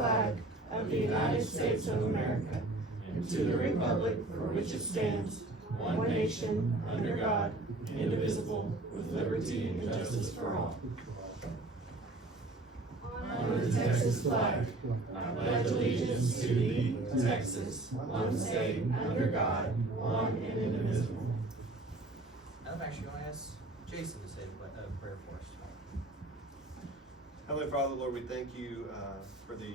flag of the United States of America and to the republic for which it stands, one nation, under God, indivisible, with liberty and justice for all. Honor the Texas flag. I pledge allegiance to thee, Texas, one state, under God, one and indivisible. I'm actually going to ask Jason to say a prayer for us. Heavenly Father, Lord, we thank you for the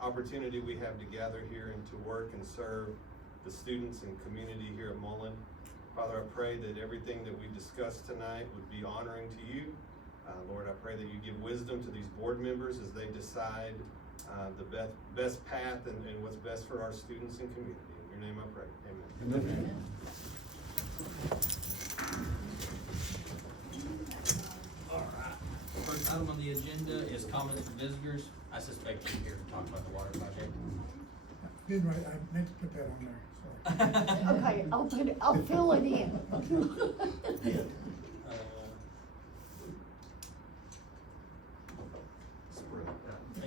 opportunity we have to gather here and to work and serve the students and community here at Mullen. Father, I pray that everything that we discussed tonight would be honoring to you. Lord, I pray that you give wisdom to these board members as they decide the best path and what's best for our students and community. In your name I pray, amen. Amen. First item on the agenda is comments from visitors. I suspect you're here to talk about the water project. Didn't write, I meant to put that on there, sorry. Okay, I'll fill it in.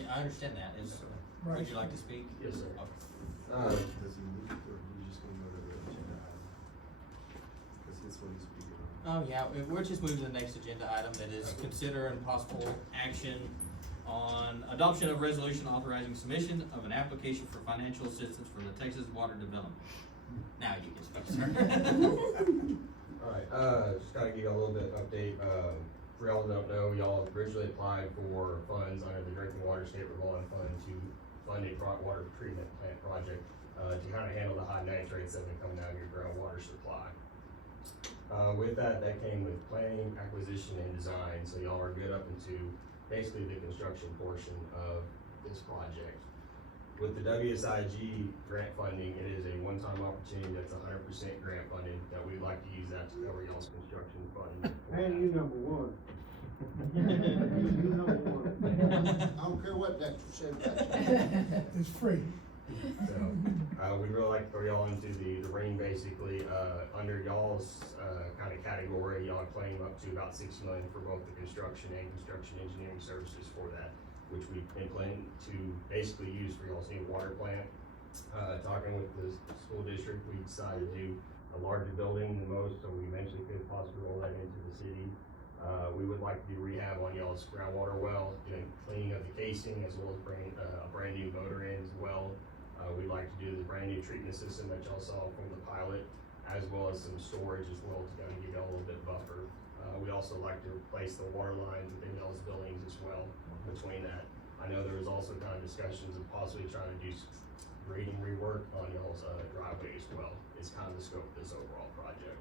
I understand that. Right. Would you like to speak? Yes, sir. Okay. Does he move or are you just gonna go to the agenda item? Cause it's what he's speaking on. Oh, yeah, we're just moving to the next agenda item that is consider and possible action on adoption of resolution authorizing submission of an application for financial assistance from the Texas Water Development. Now you can speak, sir. Alright, just gotta give you a little bit of update, for y'all that don't know, y'all originally applied for funds under the Drinking Water State Revolving Fund to fund a water treatment plant project, to kinda handle the high nitrates that have been coming out of your groundwater supply. With that came with planning, acquisition, and design, so y'all are good up into basically the construction portion of this project. With the WSIG grant funding, it is a one-time opportunity that's 100% grant funded, that we'd like to use that to cover y'all's construction fund. Man, you number one. You number one. I don't care what that said back there. It's free. So, we'd really like to throw y'all into the ring basically, under y'all's, kind of category, y'all claim up to about $6 million for both the construction and construction engineering services for that, which we plan to basically use for y'all's new water plant. Talking with the school district, we decided to do a larger building than most, so we eventually could possibly roll that into the city. We would like to do rehab on y'all's groundwater well, doing cleaning of the casing, as well as bring a brand new motor in as well. We'd like to do the brand new treatment system that y'all saw from the pilot, as well as some storage as well to kind of give y'all a little bit buffer. We also like to replace the water lines within y'all's buildings as well between that. I know there was also kind of discussions of possibly trying to do grading rework on y'all's driveway as well. It's kind of the scope of this overall project.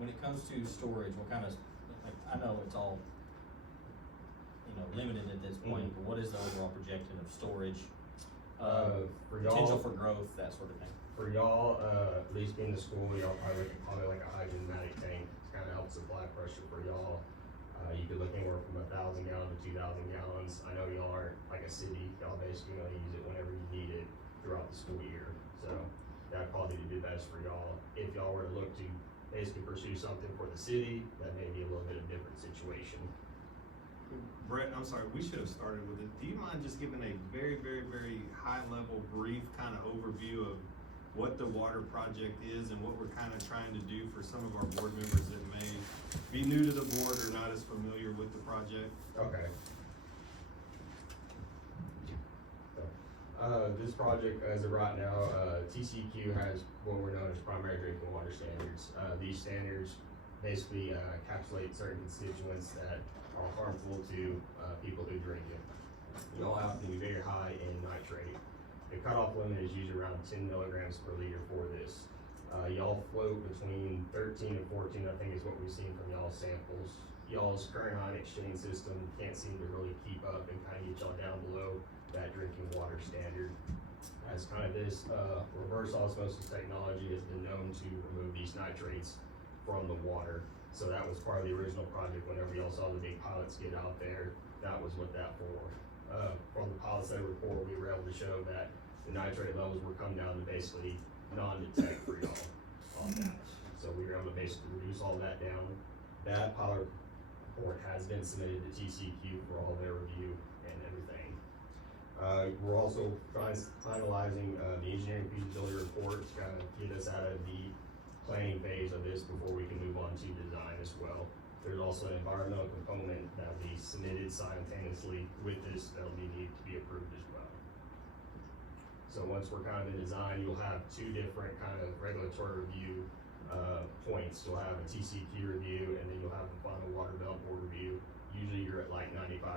When it comes to storage, what kind of, like, I know it's all, limited at this point, but what is the overall projection of storage? For y'all, Potential for growth, that sort of thing. For y'all, at least being the school, y'all probably like a hydromatic tank to kind of help supply pressure for y'all. You could look anywhere from 1,000 gallons to 2,000 gallons. I know y'all aren't like a city, y'all basically gonna use it whenever you need it throughout the school year. So that'd probably be best for y'all. If y'all were to look to basically pursue something for the city, that may be a little bit of a different situation. Brett, I'm sorry, we should have started with it. Do you mind just giving a very, very, very high level, brief kind of overview of what the water project is and what we're kind of trying to do for some of our board members that may be new to the board or not as familiar with the project? Okay. This project, as of right now, TCEQ has what we're known as primary drinking water standards. These standards basically encapsulate certain constituents that are harmful to people who drink it. They all happen to be very high in nitrate. The cutoff limit is usually around 10 milligrams per liter for this. Y'all float between 13 and 14, I think is what we've seen from y'all's samples. Y'all's current ion exchange system can't seem to really keep up and kind of get y'all down below that drinking water standard. As kind of this reverse osmosis technology has been known to remove these nitrates from the water. So that was part of the original project. Whenever y'all saw the big pilots get out there, that was what that for. From the pilot study report, we were able to show that the nitrate levels were come down to basically non-detect for y'all on that. So we were able to basically reduce all that down. That pilot report has been submitted to TCEQ for all their review, and everything. We're also finalizing, the engineering feasibility report to kind of get us out of the planning phase of this before we can move on to design as well. There's also an environmental component that will be submitted simultaneously with this that'll need to be approved as well. So once we're kind of in design, you'll have two different kind of regulatory review points. You'll have a TCQ review, and then you'll have the final water development board review. Usually you're at like 95%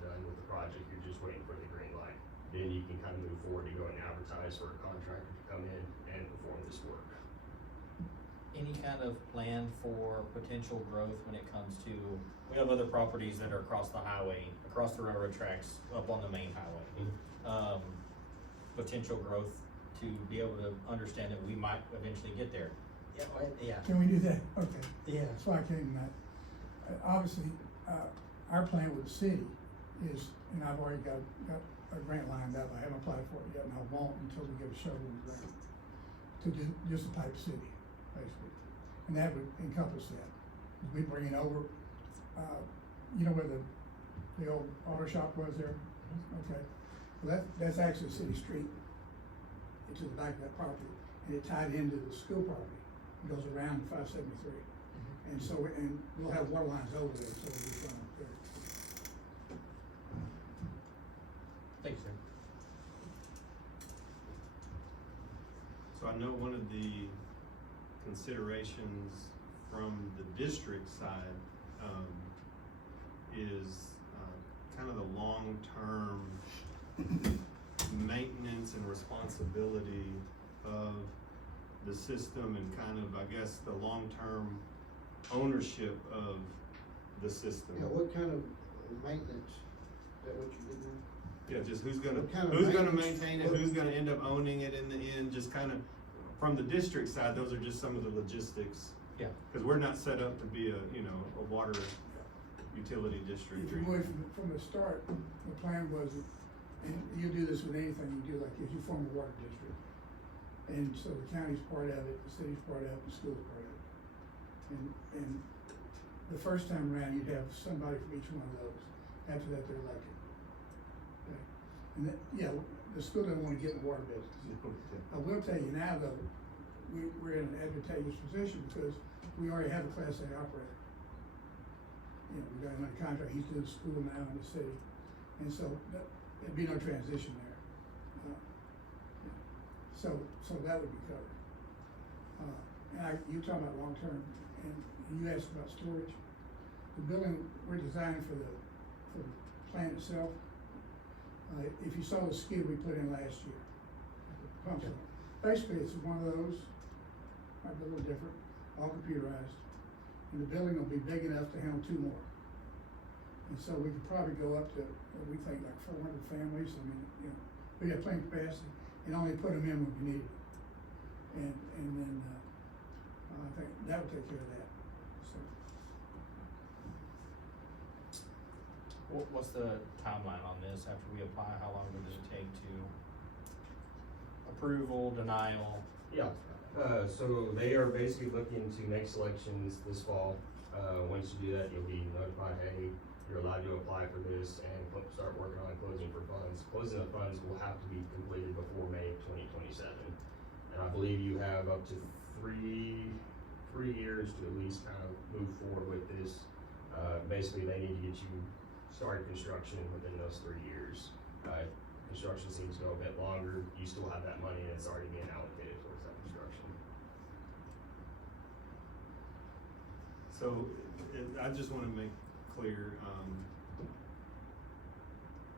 done with the project, you're just waiting for the green light. Then you can kind of move forward to go and advertise for a contractor to come in and perform this work. Any kind of plan for potential growth when it comes to, we have other properties that are across the highway, across the railroad tracks, up on the main highway. Potential growth to be able to understand that we might eventually get there. Yeah. Can we do that? Okay. Yeah. That's why I came tonight. Obviously, our plan with the city is, and I've already got a grant lined up. I haven't applied for it yet, and I won't until we get a shovel in the ground to do just a pipe city, basically. And that would encompass that. We bring it over, you know where the old auto shop was there? Okay. Well, that's actually a city street. It's to the back of that property, and it tied into the school property. It goes around 573. And so, and we'll have water lines over there, so we'll be fine up there. Thanks, sir. So I know one of the considerations from the district side, is, kind of the long-term maintenance and responsibility of the system and kind of, I guess, the long-term ownership of the system. Yeah, what kind of maintenance, is that what you did now? Yeah, just who's gonna, What kind of who's gonna maintenance? maintain it, who's gonna end up owning it in the end, just kind of, from the district side, those are just some of the logistics. Yeah. Cause we're not set up to be a, you know, a water utility district. If you would, from the start, the plan was, and you do this with anything you do, like if you form a water district. And so the county's part of it, the city's part of it, the school's part of it. And the first time around, you'd have somebody from each one of those. After that, they're elected. Okay? And that, yeah, the school doesn't wanna get in the water business. I will tell you now though, we're in an advantageous position because we already have a Class A operator. You know, we got him under contract, he's doing school now in the city, and so there'd be no transition there. So that would be covered. And you talking about long-term, and you asked about storage. The building, we're designing for the plant itself. If you saw the skid we put in last year, pumps on it. Basically, it's one of those, might be a little different, all computerized. And the building will be big enough to handle 2 more. And so we could probably go up to, we think like 400 families. I mean, you know, we got plenty of capacity and only put them in when we need it. And then, I think that would take care of that, so. What's the timeline on this after we apply? How long does it take to approval, denial? Yeah, so they are basically looking to make selections this fall. Once you do that, you'll be notified, hey, you're allowed to apply for this and start working on closing for funds. Closing of funds will have to be completed before May of 2027. And I believe you have up to three years to at least kind of move forward with this. Basically, they need to get you started construction within those 3 years. Construction seems to go a bit longer, you still have that money and it's already being allocated towards that construction. So, I just wanna make clear,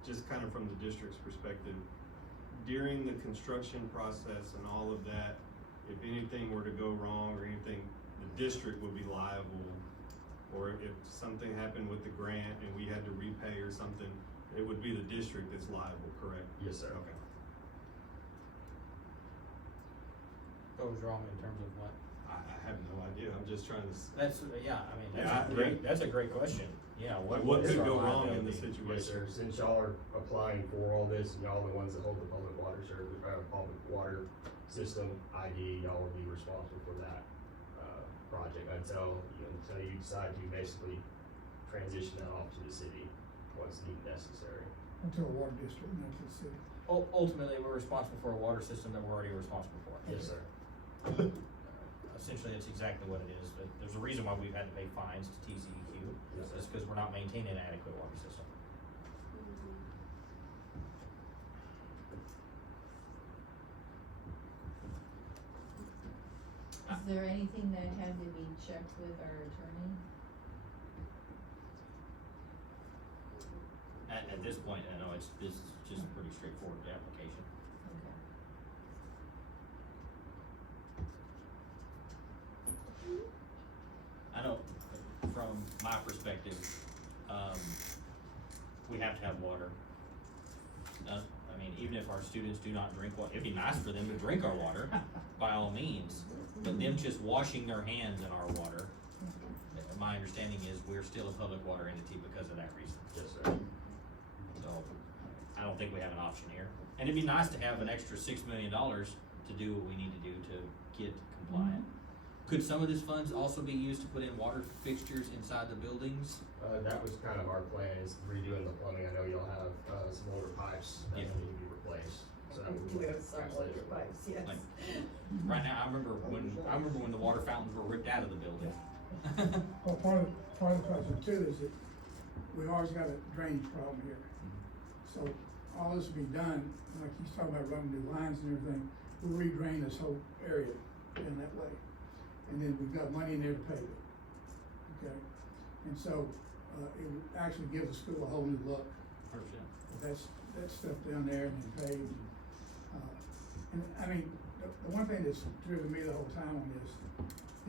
just kind of from the district's perspective, during the construction process and all of that, if anything were to go wrong or anything, the district would be liable. Or if something happened with the grant and we had to repay or something, it would be the district that's liable, correct? Yes, sir. Okay. Goes wrong in terms of what? I have no idea, I'm just trying to. That's, yeah, I mean, Yeah, that's a great question. Yeah, What is could our go wrong in the liability? Yes, situation? sir, since y'all are applying for all this and y'all are the ones that hold the public water service, public water system ID, y'all will be responsible for that, project until you decide to basically transition that off to the city once deemed necessary. to a water district, not to the city. Ultimately, we're responsible for a water system that we're already responsible for. Yes, sir. Essentially, that's exactly what it is, but there's a reason why we've had to pay fines to TCEQ, Yes, sir. it's because we're not maintaining an adequate water system. Is there anything that had to be checked with our attorney? At this point, I know this is just pretty straightforward, the application. Okay. I know, from my perspective, we have to have water. I mean, even if our students do not drink water, it'd be nice for them to drink our water, by all means. But them just washing their hands in our water, my understanding is we're still a public water entity because of that reason. Yes, sir. So, I don't think we have an option here. And it'd be nice to have an extra $6 million to do what we need to do to get compliant. Could some of this funds also be used to put in water fixtures inside the buildings? That was kind of our plan, is redoing the plumbing. I know y'all have, some older pipes that Yeah. need to be replaced, so that would. We have some older pipes, yes. Like, right now, I remember when the water fountains were ripped out of the building. Well, part of the puzzle too is that we've always got a drainage problem here. So all this will be done, like he's talking about running new lines and everything, we'll redrain this whole area in that way. And then we've got money in there to pay it, okay? And so, it would actually give the school a whole new look. 100%. That stuff down there and paved. And I mean, the one thing that's driven me the whole time on this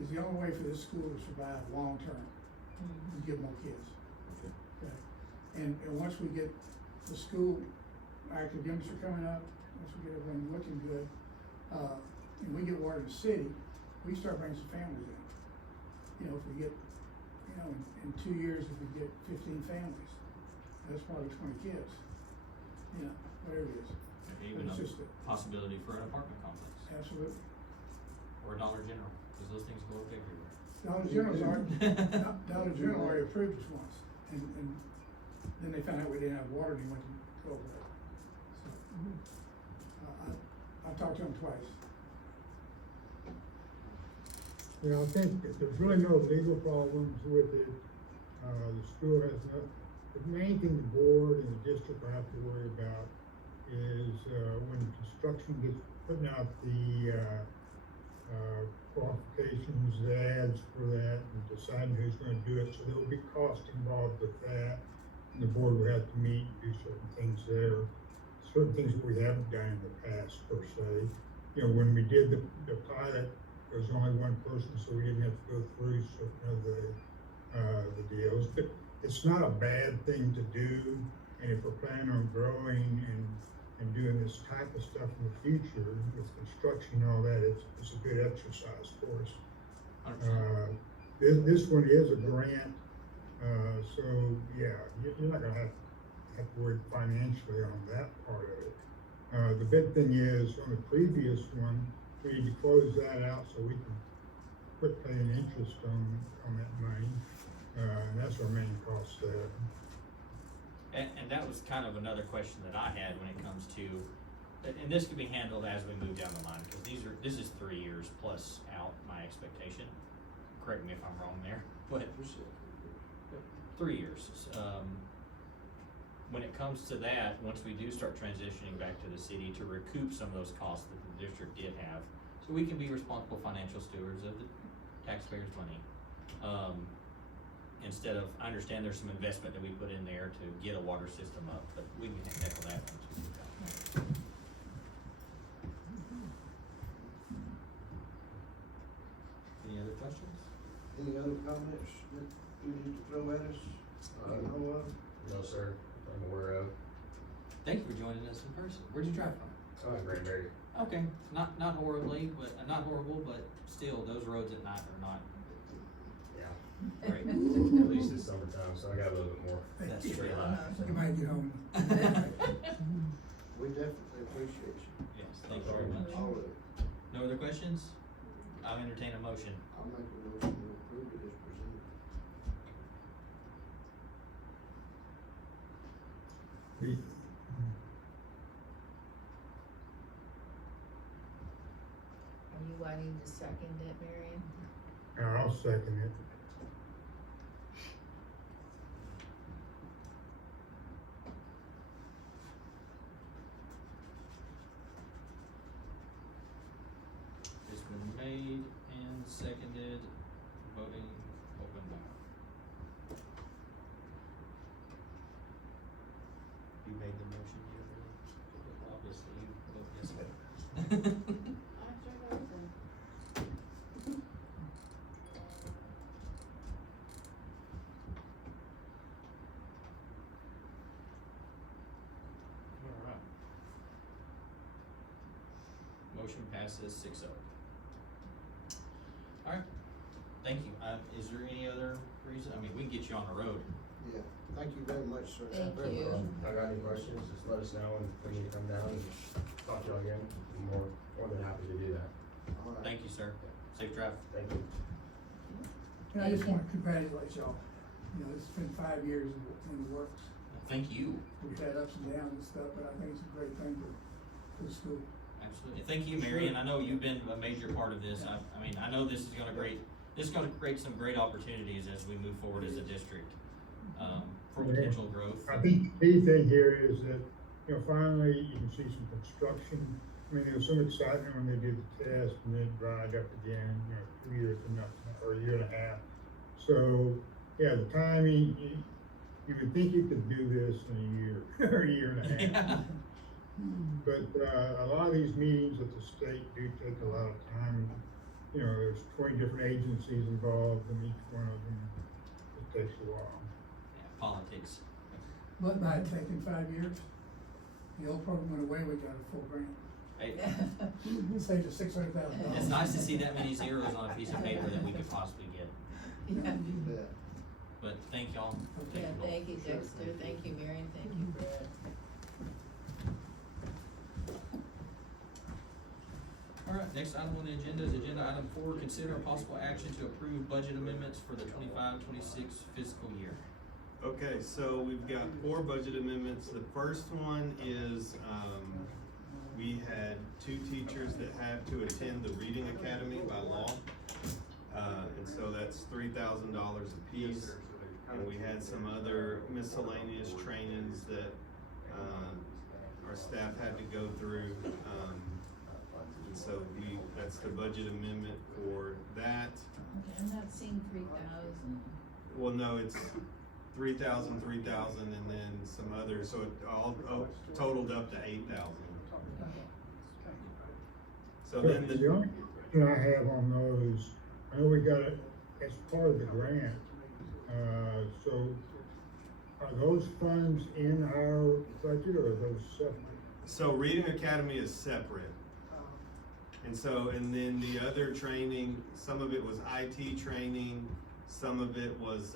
is the only way for this school to survive long-term is get more kids. Okay? And once we get the school, academics are coming up, once we get everything looking good, and we get water in the city, we start bringing some families in. You know, if we get, you know, in 2 years, if we get 15 families, that's probably 20 kids. You know, whatever it is. Maybe But even it's a just possibility for an apartment complex absolutely. or a Dollar General, because those things go up everywhere. Dollar General already approved us once, and then they found out we didn't have water, and they went to go over it. So, I've talked to them twice. Yeah, I think that there's really no legal problems with it. The school has no, the main thing the board and the district will have to worry about is, when construction gets, putting out the, qualifications, the ads for that, and deciding who's gonna do it, so there will be cost involved with that. And the board will have to meet and do certain things there, certain things that we haven't done in the past per se. You know, when we did the pilot, there was only one person, so we didn't have to go through certain of the deals, but it's not a bad thing to do. And if we're planning on growing and doing this type of stuff in the future with construction and all that, it's a good exercise for us. 100%. This one is a grant, so yeah, you're not gonna have to worry financially on that part of it. The big thing is, on the previous one, we need to close that out so we can quit paying interest on that money. And that's our main cost there. And that was kind of another question that I had when it comes to, and this could be handled as we move down the line, because this is 3 years plus out, my expectation. Correct me if I'm wrong there, but 3 years. When it comes to that, once we do start transitioning back to the city to recoup some of those costs that the district did have, so we can be responsible financial stewards of the taxpayers' money. Instead of, I understand there's some investment that we put in there to get a water system up, but we can tackle that once we get that. Any other questions? Any other comments that you need to throw at us? No, No, sir, I'm aware of. Thank you for joining us in person. Where'd you drive from? Granbury. Okay, not horribly, but not horrible, but still, those roads at night are not Yeah, great. at least it's summertime, so I got a little bit more. That's You true. might get home. we definitely appreciate you. Yes, thank you very much. All of it. No other questions? I'll entertain a motion. I'll make a motion to approve it as presented. wanting to second it, Marion? I'll second it. It's been made and seconded, voting open now. You made the motion, Obviously, you vote yes. Alright. Motion passes 6-0. Alright, thank you. Is there any other reason? I mean, we can get you on the road. Yeah, thank you very much, sir. Thank Very you. much. If I got any questions, just let us know and when you come down and talk to you again. I'm more than happy to do that. All right. Thank you, sir. Safe drive. Thank you. And I just wanna congratulate y'all. You know, it's been 5 years in the works. Thank you. We've had ups and downs and stuff, but I think it's a great thing for the school. Absolutely. Thank you, Marion. I know you've been a major part of this. I mean, I know this is gonna create some great opportunities as we move forward as a district, for potential growth. I think the key thing here is that, you know, finally you can see some construction. I mean, there was some excitement when they did the test and then it dried up again, you know, 2 years to nothing, or a year and a half. So, yeah, the timing, you would think you could do this in a year, or a year and a half. Yeah. But, a lot of these meetings at the state do take a lot of time. You know, there's 20 different agencies involved in each one of them. It takes a while. Yeah, politics. But by it taking 5 years, the old program went away, we got a full grant. Hey, It saved us $600,000. it's nice to see that many zeros on a piece of paper that we could possibly get. Yeah. You bet. But thank y'all. Yeah, you both. thank you, Dexter, thank you, Marion, thank you, Brad. Alright, next item on the agenda is agenda item 4, consider possible action to approve budget amendments for the 25-26 fiscal year. Okay, so we've got 4 budget amendments. The first one is, we had 2 teachers that have to attend the Reading Academy by law. And so that's $3,000 apiece. And we had some other miscellaneous trainings that, our staff had to go through. And so that's the budget amendment for that. Okay, I'm not seeing 3,000. Well, no, it's 3,000, 3,000, and then some others, so it all totaled up to 8,000. Okay. So then The only question I have on those, I know we got it as part of the grant, so are those funds in our budget or are those separate? So Reading Academy is separate. And then the other training, some of it was IT training, some of it was,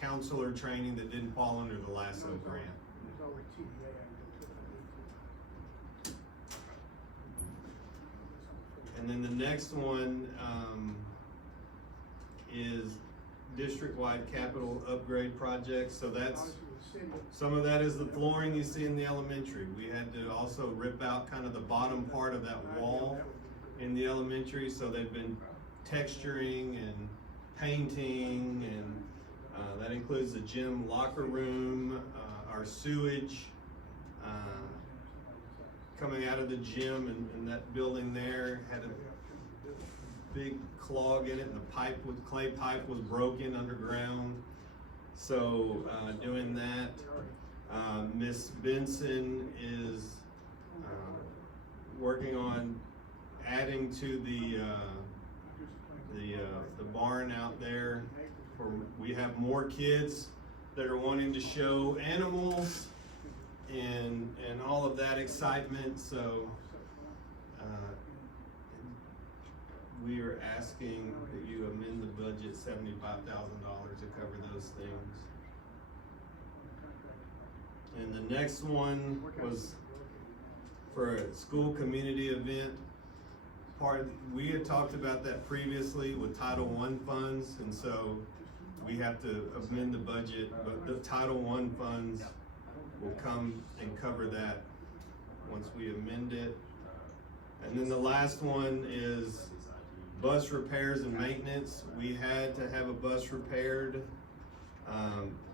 counselor training that didn't fall under the LASSO grant. And then the next one, is district-wide capital upgrade projects, so that's, some of that is the flooring you see in the elementary. We had to also rip out kind of the bottom part of that wall in the elementary, so they've been texturing and painting, and that includes the gym locker room, our sewage, coming out of the gym and that building there had a big clog in it, and the clay pipe was broken underground. So, doing that, Miss Benson is, working on adding to the barn out there. We have more kids that are wanting to show animals and all of that excitement, so, we are asking that you amend the budget $75,000 to cover those things. And the next one was for a school community event. We had talked about that previously with Title I funds, and so we have to amend the budget, but the Title I funds will come and cover that once we amend it. And then the last one is bus repairs and maintenance. We had to have a bus repaired,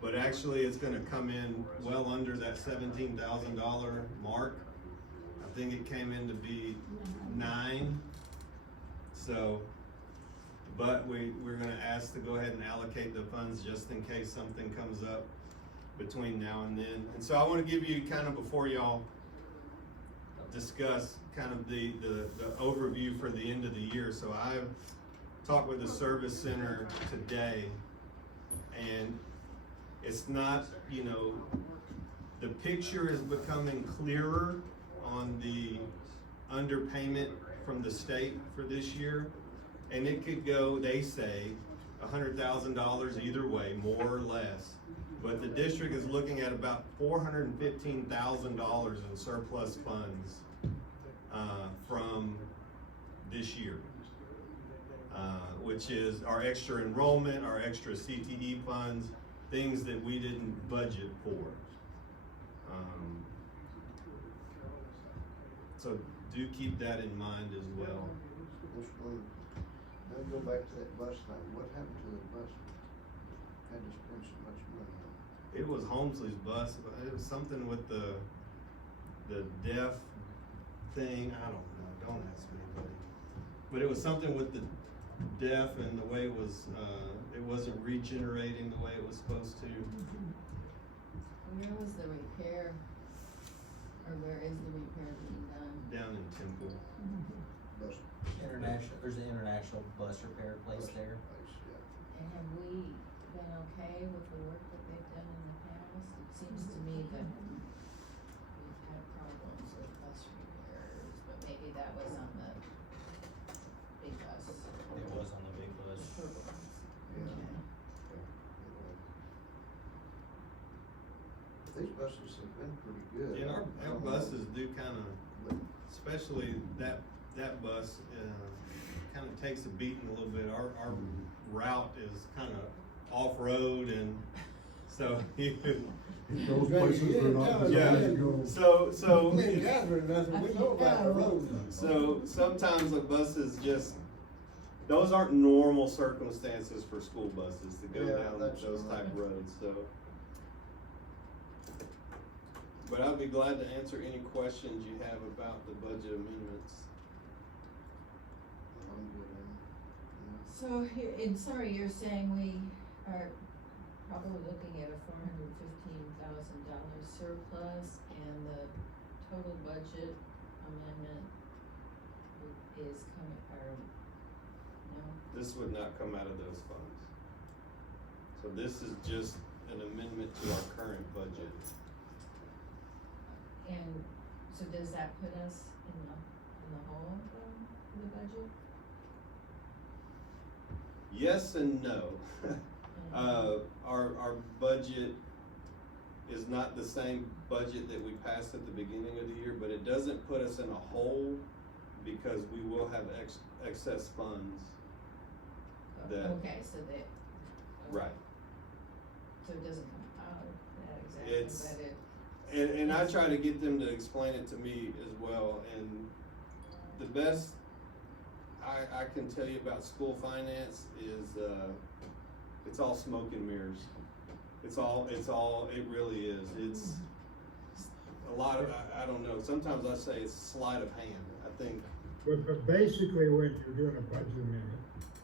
but actually it's gonna come in well under that $17,000 mark. I think it came in to be 9. So, but we're gonna ask to go ahead and allocate the funds just in case something comes up between now and then. And so I wanna give you kind of, before y'all discuss kind of the overview for the end of the year. So I've talked with the service center today, and it's not, you know, the picture is becoming clearer on the underpayment from the state for this year. And it could go, they say, $100,000 either way, more or less. But the district is looking at about $415,000 in surplus funds from this year, which is our extra enrollment, our extra CTE funds, things that we didn't budget for. So do keep that in mind as well. Now go back to that bus thing. What happened to the bus? Had to spend so much money on it. It was Holmesley's bus, but it was something with the deaf thing. I don't know. Don't ask me, but it was something with the deaf and the way it was. It wasn't regenerating the way it was supposed to. Where was the repair, or where is the repair being done? Down in Temple. Bus International, there's an international bus repair place there. place, yeah. And have we been okay with the work that they've done in the past? It seems to me that we've had problems with bus repairs, but maybe that was on the big bus. It was on the big bus. The purple ones. Yeah. Okay. These buses have been pretty good. And our I don't know, buses do kind of, but especially that bus, kind of takes a beating a little bit. Our route is kind of off-road, and so Those places are not yeah. designed to go. So We ain't gathering nothing, we know about the road. So sometimes the buses just, those aren't normal circumstances for school buses to go Yeah, down that's those right. type roads, so. But I'll be glad to answer any questions you have about the budget amendments. I'm good on it. So, and sorry, you're saying we are probably looking at a $415,000 surplus, and the total budget amendment is coming, or, no? This would not come out of those funds. So this is just an amendment to our current budget. And so does that put us in the hole for the budget? Yes and no. Our budget is not the same budget that we passed at the beginning of the year, but it doesn't put us in a hole because we will have excess funds. That- Okay, so that. Okay. Right. So it doesn't come out of that exactly, It's- but it. And I try to get them to explain it to me as well, and the best I can tell you about school finance is, it's all smoke and mirrors. It really is. It's a lot of, I don't know, sometimes I say it's sleight of hand, I think. But basically, when you're doing a budget amendment,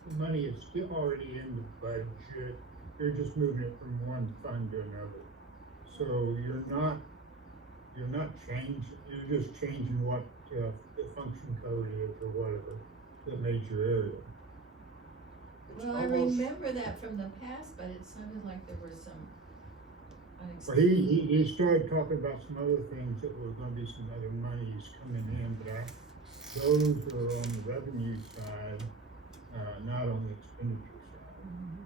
the money is still already in the budget, you're just moving it from one fund to another. So you're not changing, you're just changing what, the function code is or whatever, that major area. It's Well, I almost- remember that from the past, but it sounded like there were some Well, unexpected. he started talking about some other things that were gonna be some other monies coming in, but those are on the revenue side, not on the expenditure side. Mhm.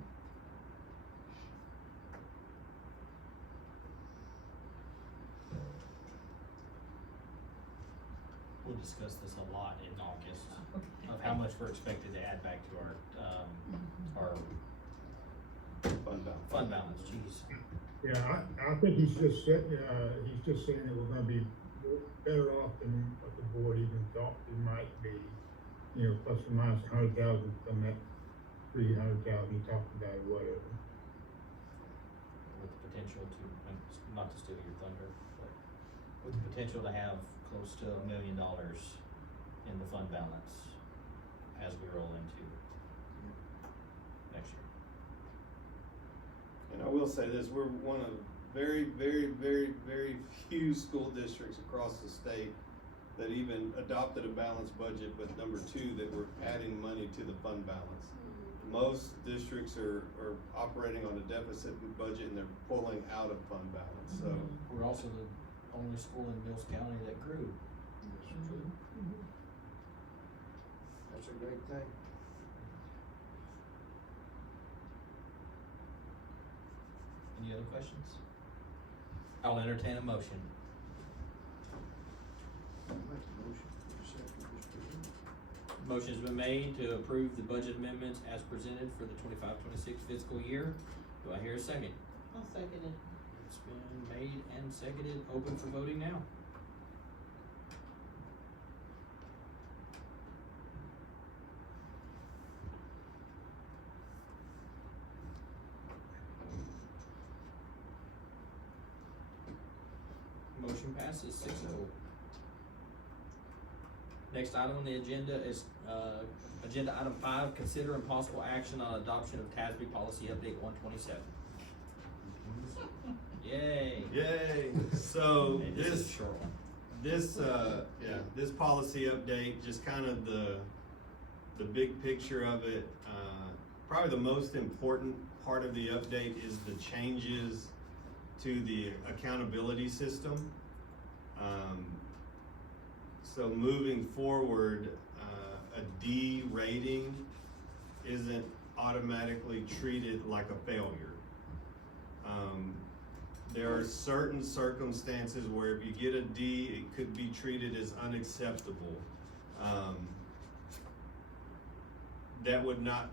We'll discuss this a lot in August, of how much we're expected to add back to our fund balance, jeez. Yeah, I think he's just saying that we're gonna be better off than what the board even thought it might be, you know, plus or minus $100,000 from that 300,000 you talked about or whatever. With the potential to, and not to steal your thunder, but with the potential to have close to $1 million in the fund balance as we roll into next year. And I will say this, we're one of very, very, very, very few school districts across the state that even adopted a balanced budget, but number two, that we're adding money to the fund balance. Most districts are operating on a deficit budget and they're pulling out of fund balance, so. We're also the only school in Mills County that grew. That's true. That's a great thing. Any other questions? I'll entertain a motion. I'll make a motion for the second district. Motion's been made to approve the budget amendments as presented for the 25-26 fiscal year. Do I hear a second? I'll second it. It's been made and seconded, open for voting now. Motion passes 6-0. Next item on the agenda is, agenda item 5, consider and possible action on adoption of TASB policy update 127. Yay. Yay, so And this is a this, short one. this policy update, just kind of the big picture of it. Probably the most important part of the update is the changes to the accountability system. So moving forward, a D rating isn't automatically treated like a failure. There are certain circumstances where if you get a D, it could be treated as unacceptable.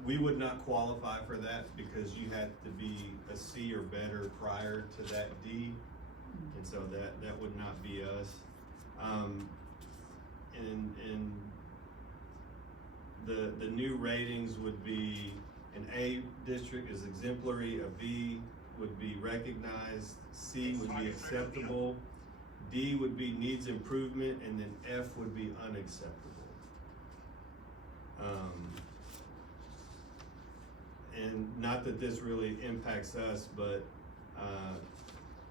We would not qualify for that because you had to be a C or better prior to that D. And so that would not be us. And the new ratings would be an A district is exemplary, a B would be recognized, C would be acceptable, D would be needs improvement, and then F would be unacceptable. And not that this really impacts us, but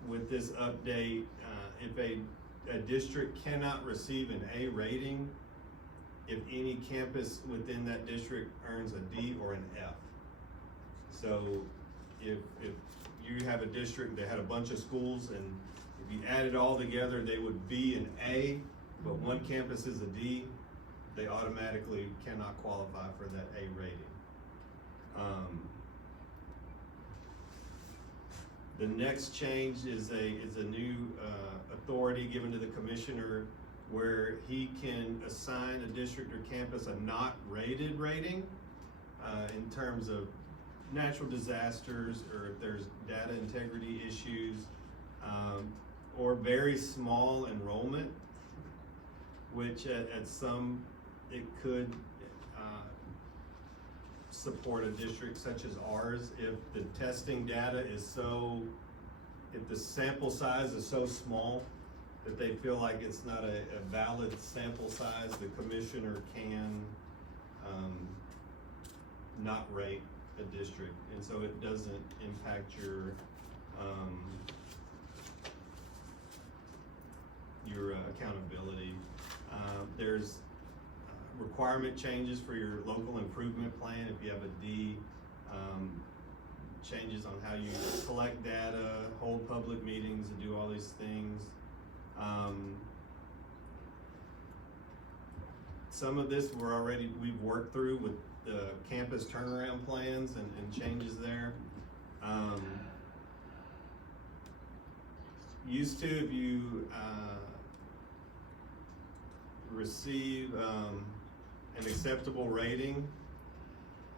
with this update, if a district cannot receive an A rating if any campus within that district earns a D or an F. So if you have a district that had a bunch of schools and if you add it all together, they would be an A, but one campus is a D, they automatically cannot qualify for that A rating. The next change is a new authority given to the commissioner where he can assign a district or campus a not rated rating in terms of natural disasters or if there's data integrity issues or very small enrollment, which at some it could support a district such as ours if the testing data is if the sample size is so small that they feel like it's not a valid sample size, the commissioner can not rate a district, and so it doesn't impact your accountability. There's requirement changes for your local improvement plan. If you have a D, changes on how you collect data, hold public meetings, and do all these things. Some of this we've worked through with the campus turnaround plans and changes there. Used to, if you receive an acceptable rating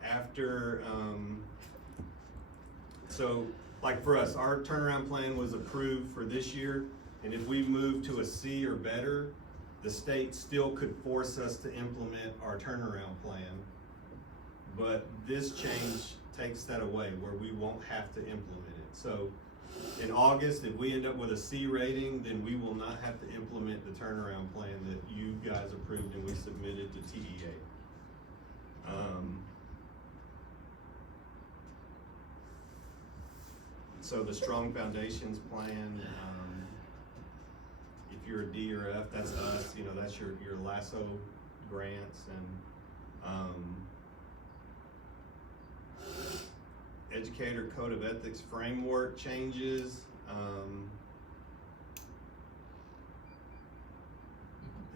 after, so like for us, our turnaround plan was approved for this year. And if we move to a C or better, the state still could force us to implement our turnaround plan. But this change takes that away, where we won't have to implement it. So in August, if we end up with a C rating, then we will not have to implement the turnaround plan that you guys approved and we submitted to TEA. So the Strong Foundations Plan, if you're a D or F, that's us, you know, that's your LASSO grants, and, Educator Code of Ethics Framework changes,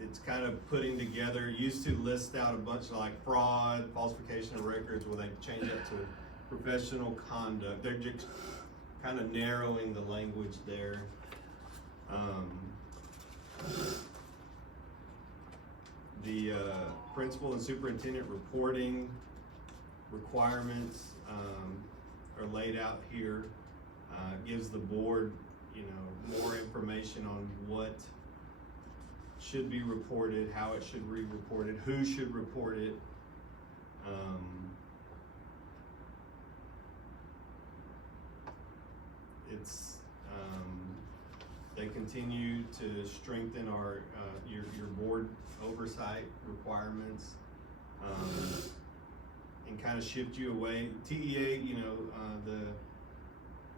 it's kind of putting together, used to list out a bunch of like fraud, falsification of records, where they change it to professional conduct. They're just kind of narrowing the language there. The principal and superintendent reporting requirements are laid out here. Gives the board, you know, more information on what should be reported, how it should be reported, who should report it. They continue to strengthen our, your board oversight requirements, and kind of shift you away. TEA, you know,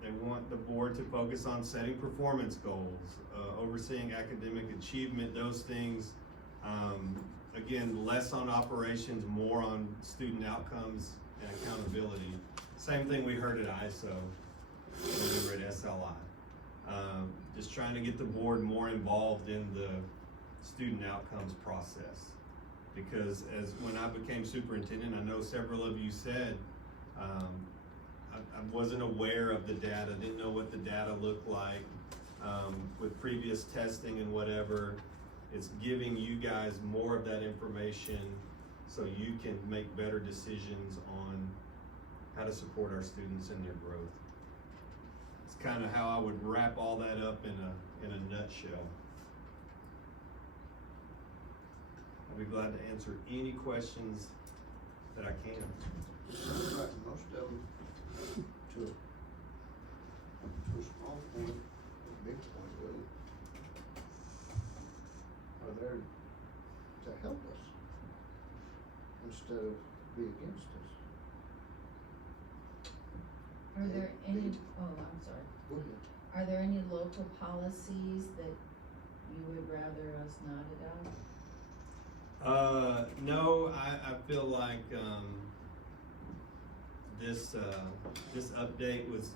they want the board to focus on setting performance goals, overseeing academic achievement, those things. Again, less on operations, more on student outcomes and accountability. Same thing we heard at ISO, when we were at SLI. Just trying to get the board more involved in the student outcomes process. Because when I became superintendent, I know several of you said, I wasn't aware of the data, didn't know what the data looked like, with previous testing and whatever. It's giving you guys more of that information so you can make better decisions on how to support our students in their growth. It's kind of how I would wrap all that up in a nutshell. I'll be glad to answer any questions that I can. Sounds like most of them to a small point, a big point really, are there to help us instead of be against us. Are there any, I'm sorry, Go ahead. are there any local policies that you would rather us not adopt? No, I feel like, this update was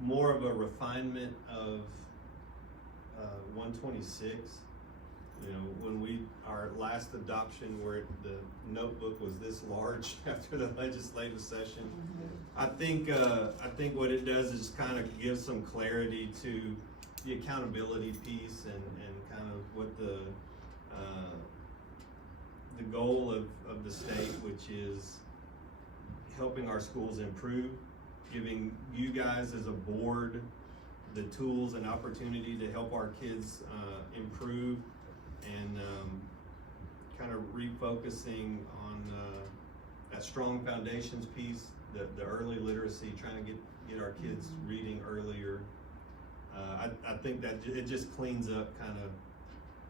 more of a refinement of, 126. You know, when our last adoption where the notebook was this large after the legislative session. I think what it does is kind of give some clarity to the accountability piece and kind of what the goal of the state, which is helping our schools improve, giving you guys as a board the tools and opportunity to help our kids improve, and kind of refocusing on that strong foundations piece, the early literacy, trying to get our kids reading earlier. I think that it just cleans up kind of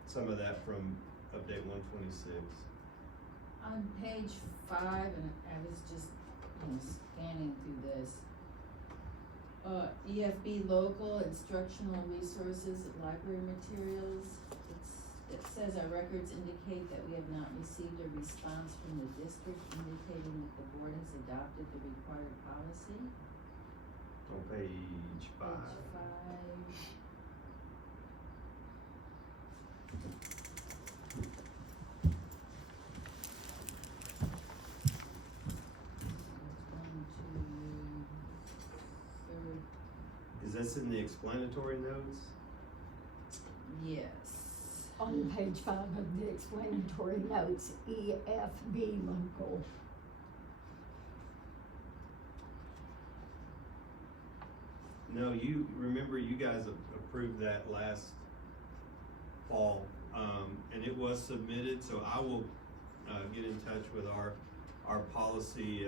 some of that from update 126. On page 5, and I was just, scanning through this. EFB local instructional resources, library materials. It says our records indicate that we have not received a response from the district indicating that the board has adopted the required policy. On page 5. Page 5. Is this in the explanatory notes? Yes. On page 5 of the explanatory notes, EFB local. No, you remember you guys approved that last fall. And it was submitted, so I will, get in touch with our policy,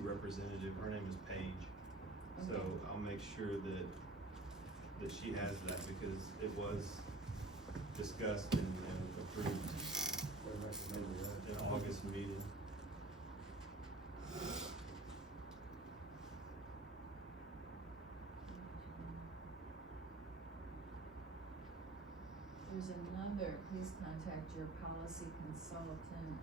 representative. Her name is Paige. So Okay. I'll make sure that she has that because it was discussed and approved in August meeting. There's another, please contact your policy consultant.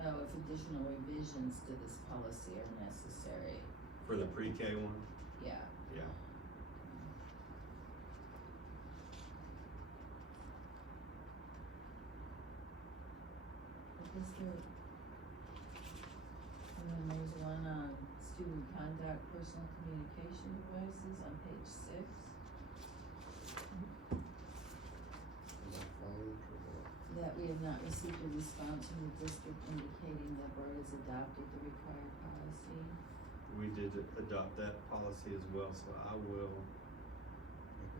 Oh, if additional revisions to this policy are necessary. For the pre-K one? Yeah. Yeah. Is there, and then there's one on student conduct, personal communication devices on page 6. That we have not received a response from the district indicating the board has adopted the required policy. We did adopt that policy as well, so I will.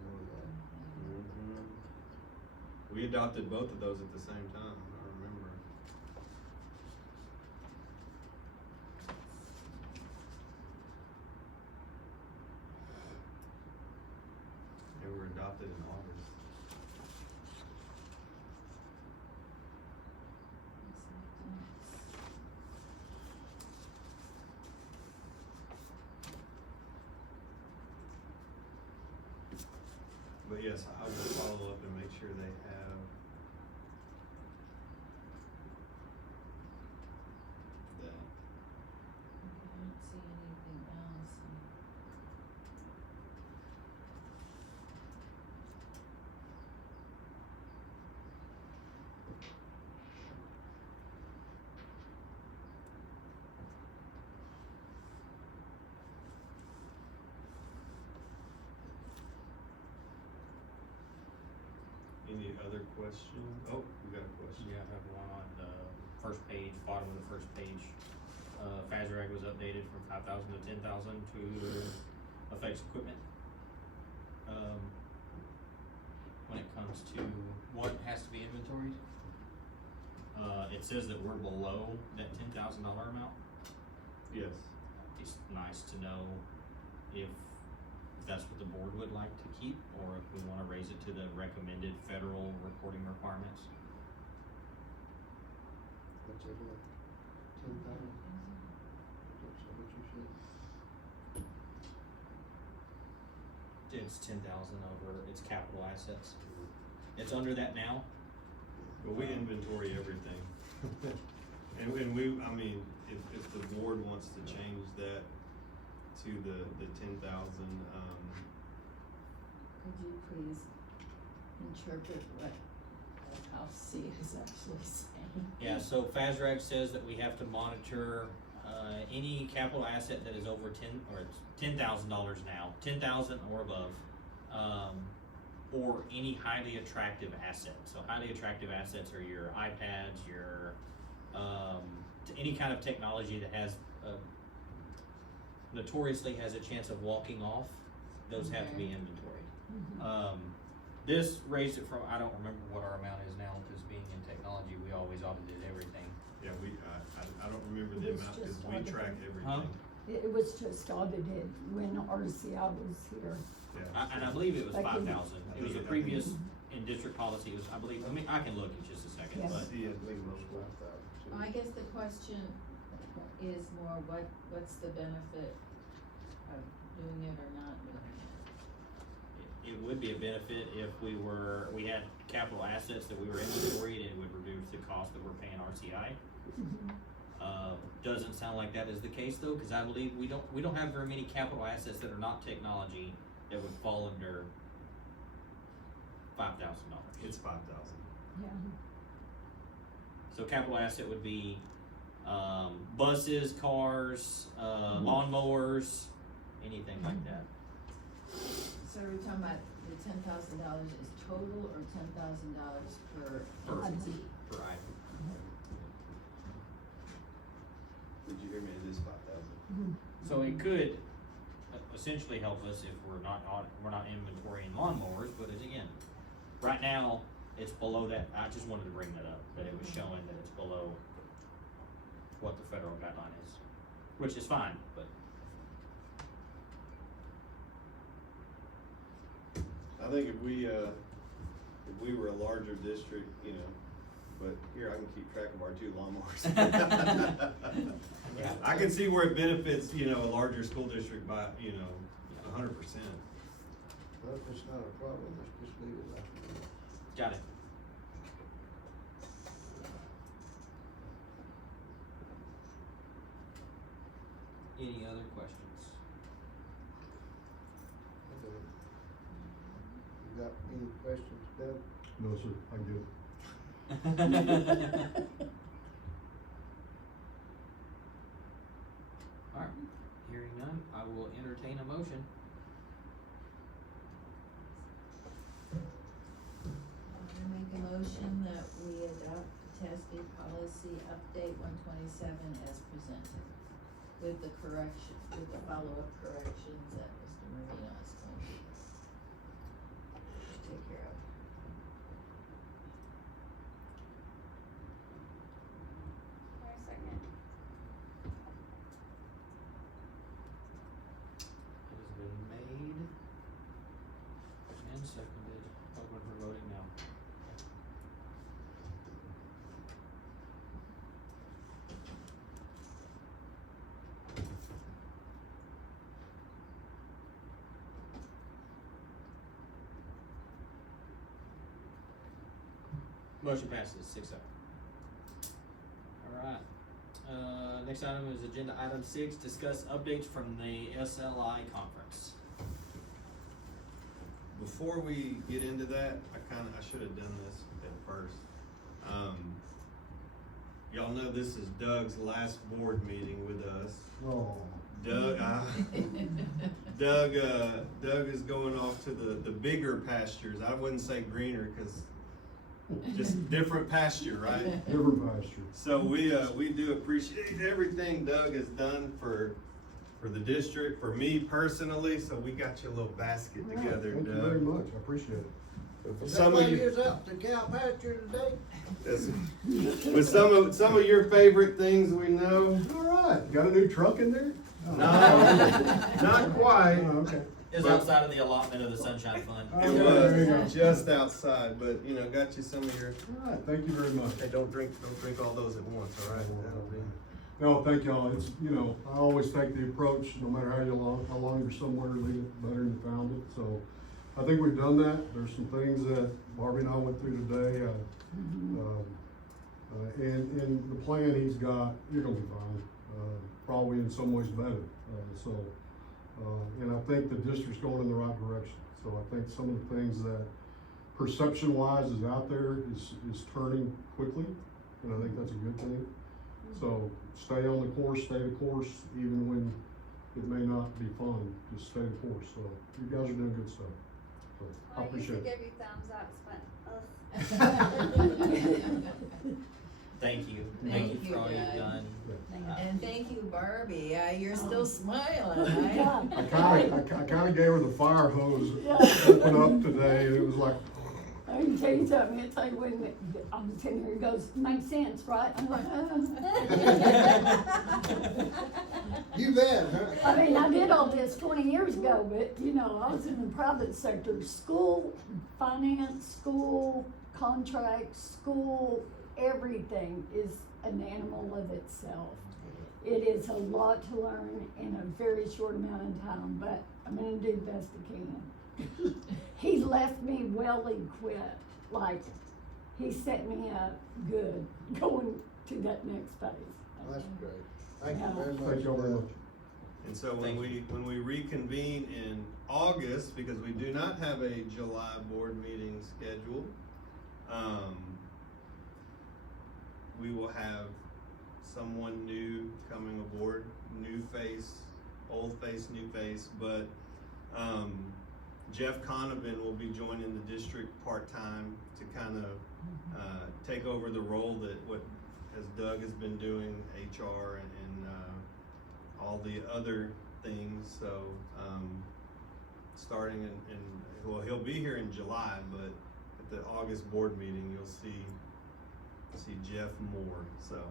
Mhm. We adopted both of those at the same time, I remember. They were adopted in August. But yes, I will follow up and make sure they have that. Okay, I don't see anything else. Any other question? Oh, we got a question. Yeah, I have one on the first page, bottom of the first page. FASRAG was updated from 5,000 to 10,000 to affects equipment. When it comes to what has to be inventoried, it says that we're below that $10,000 amount. Yes. It's nice to know if that's what the board would like to keep, or if we wanna raise it to the recommended federal reporting requirements. What's it like? 10,000? That's what you said? It's 10,000 over, it's capital assets. It's under that now. But we inventory everything. And we, I mean, if the board wants to change that to the 10,000, Could you please interpret what House C is actually saying? Yeah, so FASRAG says that we have to monitor, any capital asset that is over it's $10,000 now, 10,000 or above. Or any highly attractive asset. So highly attractive assets are your iPads, your, any kind of technology that has, notoriously has a chance of walking off, those have to be inventoried. This raised it from, I don't remember what our amount is now, because being in technology, we always audited everything. yeah, I don't remember the It's amount because just we audited. track Huh? everything. It was just audited when RCI was here. Yeah. And I believe it was Like in- 5,000. It was a previous, in district policy, it was, I believe, I can look in just a second, Yes. but. See, I believe Most most of 5,000. Well, I guess the question is more what's the benefit of doing it or not doing it? It would be a benefit if we had capital assets that we were inventoried, and it would reduce the cost that we're paying RCI. Doesn't sound like that is the case though, cause I believe we don't have very many capital assets that are not technology that would fall under $5,000. It's 5,000. Yeah. So capital asset would be, buses, cars, lawnmowers, anything like that. So we're talking about the $10,000 is total or $10,000 per Per- entity? Per item. Did you hear me? It is 5,000. So it could, essentially help us if we're not inventorying lawnmowers, but as again, right now, it's below that. I just wanted to bring that up, that it was showing that it's below what the federal guideline is, which is fine, but. I think if we were a larger district, you know, but here I can keep track of our 2 lawnmowers. Yeah. I can see where it benefits, you know, a larger school district by, you know, 100%. Well, if it's not a problem, let's just leave it like that. Got it. Any other questions? Okay. You got any questions, Doug? No, sir, I get it. Alright, hearing none, I will entertain a motion. I make a motion that we adopt the TASB policy update 127 as presented, with the follow-up corrections that Mr. Marino is going to take care of. Second. It has been made and seconded. Open for voting now. Motion passes 6-0. Alright, next item is agenda item 6, discuss updates from the SLI conference. Before we get into that, I should have done this at first. Y'all know this is Doug's last board meeting with us. Oh. Doug is going off to the bigger pastures. I wouldn't say greener, cause just different pasture, right? Different pasture. So we do appreciate everything Doug has done for the district, for me personally, so we got you a little basket together, Thank you Doug. very much, I appreciate it. Is Some that of why you, you's out to cow pasture today? with some of your favorite things we know. All right, got a new truck in there? No, not quite. Oh, okay. Is But- outside of the allotment of the Sunshine Fund. It Okay, there you go. was just outside, but you know, got you some of your. All right, thank you very much. Hey, don't drink all those at once, all right? That'll be. No, thank y'all. It's, you know, I always take the approach, no matter how long you're somewhere, leave it better than you found it. So I think we've done that. There's some things that Barbie and I went through today. And the plan he's got, you're gonna be fine. Probably in some ways better. And I think the district's going in the right direction. So I think some of the things that perception wise is out there is turning quickly. And I think that's a good thing. So stay on the course, stay the course, even when it may not be fun, just stay the course. So you guys are doing good stuff. So I appreciate it. give you thumbs up, but, Thank you. Thank Thank you you, for all you've Doug. done. And thank you, Barbie, you're still smiling, Yeah. right? I kinda gave her the fire hose Yeah. open up today, and it was like, I can tell you something, it's like when I'm sitting here, he goes, makes sense, right? I'm like, You bet, huh? I mean, I did all this 20 years ago, but you know, I was in the private sector, school, finance, school, contracts, school, everything is an animal of itself. It is a lot to learn in a very short amount of time, but I'm gonna do the best I can. He left me well equipped, like, he set me up good going to that next phase. That's great. Thank you very much. thank y'all very much. And so Thank when we reconvene in August, because we do not have a July board meeting scheduled, we will have someone new coming aboard, new face, old face, new face, but, Jeff Conovan will be joining the district part-time to kind of, take over the role that as Doug has been doing, HR and all the other things, so, starting well, he'll be here in July, but at the August board meeting, you'll see Jeff Moore, so,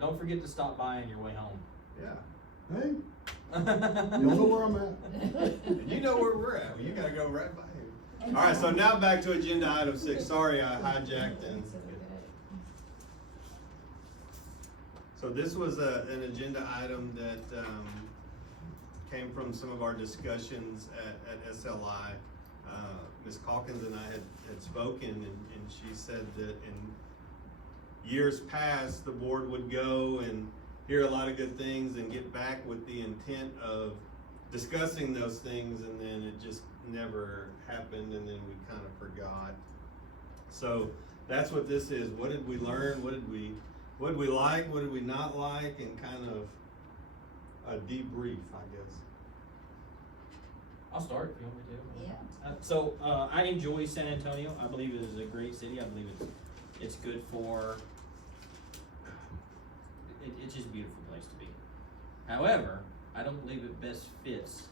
Don't forget to stop by on your way home. yeah. Hey, you know where I'm at? And you know where we're at, well, you gotta go right by him. All right, so now back to agenda item 6, sorry I hijacked and. So this was an agenda item that, came from some of our discussions at SLI. Ms. Calkins and I had spoken, and she said that in years past, the board would go and hear a lot of good things and get back with the intent of discussing those things, and then it just never happened, and then we kind of forgot. So that's what this is. What did we learn? What did we like? What did we not like? And kind of a debrief, I guess. I'll start if you want me to. Yeah. So I enjoy San Antonio. I believe it is a great city. I believe it's good for. It's just a beautiful place to be. However, I don't believe it best fits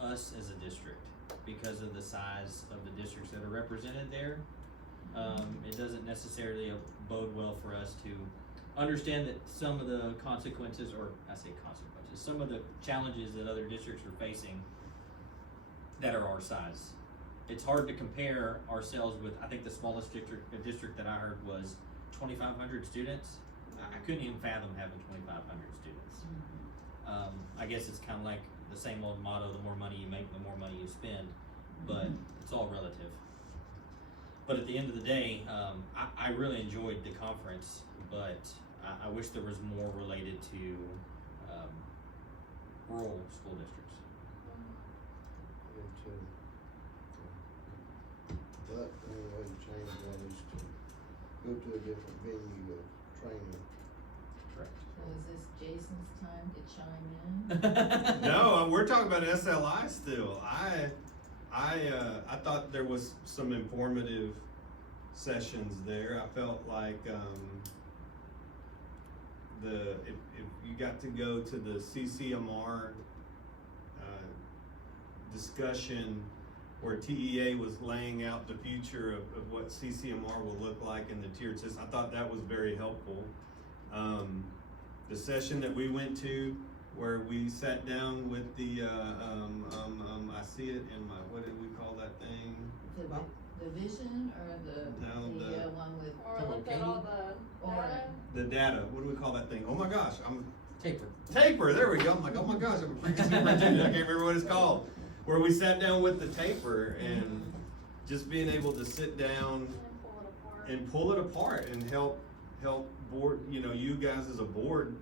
us as a district because of the size of the districts that are represented there. It doesn't necessarily bode well for us to understand that some of the consequences, or I say consequences, some of the challenges that other districts are facing that are our size. It's hard to compare ourselves with, I think the smallest district that I heard was 2,500 students. I couldn't even fathom having 2,500 students. I guess it's kind of like the same old motto, the more money you make, the more money you spend, but it's all relative. But at the end of the day, I really enjoyed the conference, but I wish there was more related to rural school districts. But the only way to change that is to go to a different venue of training. Correct. So is this Jason's time to chime in? No, we're talking about SLI still. I thought there was some informative sessions there. I felt like if you got to go to the CCMR discussion where TEA was laying out the future of what CCMR will look like in the tiered system, I thought that was very helpful. The session that we went to where we sat down with the, I see it in my, what did we call that thing? The vision or the one with? Or looked at all the data. The data, what do we call that thing? Oh my gosh, Taper. Taper, there we go. I'm like, oh my gosh, I'm a freaking superintendent. I can't remember what it's called. Where we sat down with the taper and just being able to sit down and pull it apart and help board, you guys as a board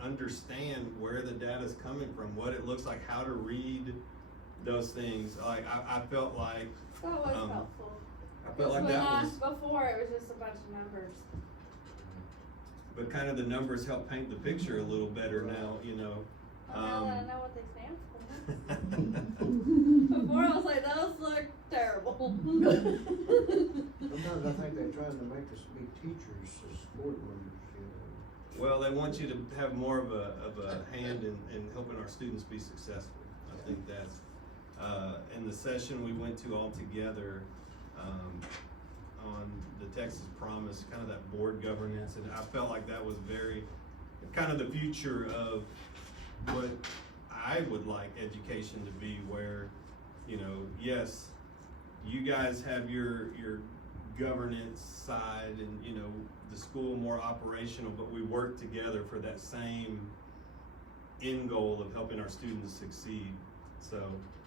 understand where the data's coming from, what it looks like, how to read those things. Like I felt like That was helpful. I felt like that was, Before, it was just a bunch of numbers. but kind of the numbers help paint the picture a little better now, Now that I know what they stand for. Before, I was like, those look terrible. Sometimes I think they're trying to make us be teachers as board members, Well, they want you to have more of a hand in helping our students be successful. I think that's, in the session we went to all together, on the Texas Promise, kind of that board governance, and I felt like that was very, kind of the future of what I would like education to be, where, yes, you guys have your governance side and, the school more operational, but we work together for that same end goal of helping our students succeed. So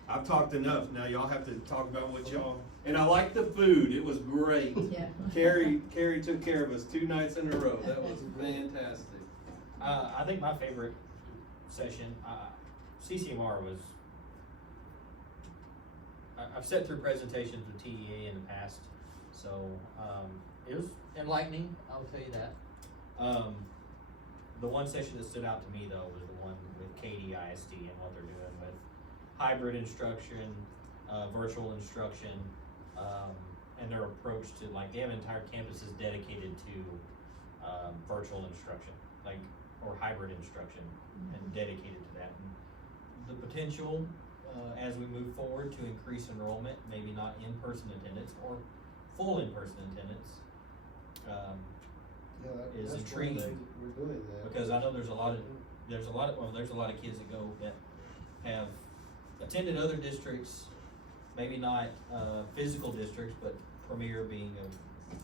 I've talked enough. Now y'all have to talk about what y'all, and I like the food. It was great. Yeah. Carrie took care of us 2 nights in a row. That was fantastic. I think my favorite session, CCMR was, I've sat through presentations with TEA in the past, so it was enlightening, I'll tell you that. The one session that stood out to me though was the one with Katie ISD and what they're doing with hybrid instruction, virtual instruction, and their approach to, like, they have entire campuses dedicated to virtual instruction. Like, or hybrid instruction and dedicated to that. And the potential, as we move forward to increase enrollment, maybe not in-person attendance or full in-person attendance, Yeah, is that's one intriguing. thing we're doing that. because I know there's a lot of kids that go that have attended other districts, maybe not, physical districts, but Premier being a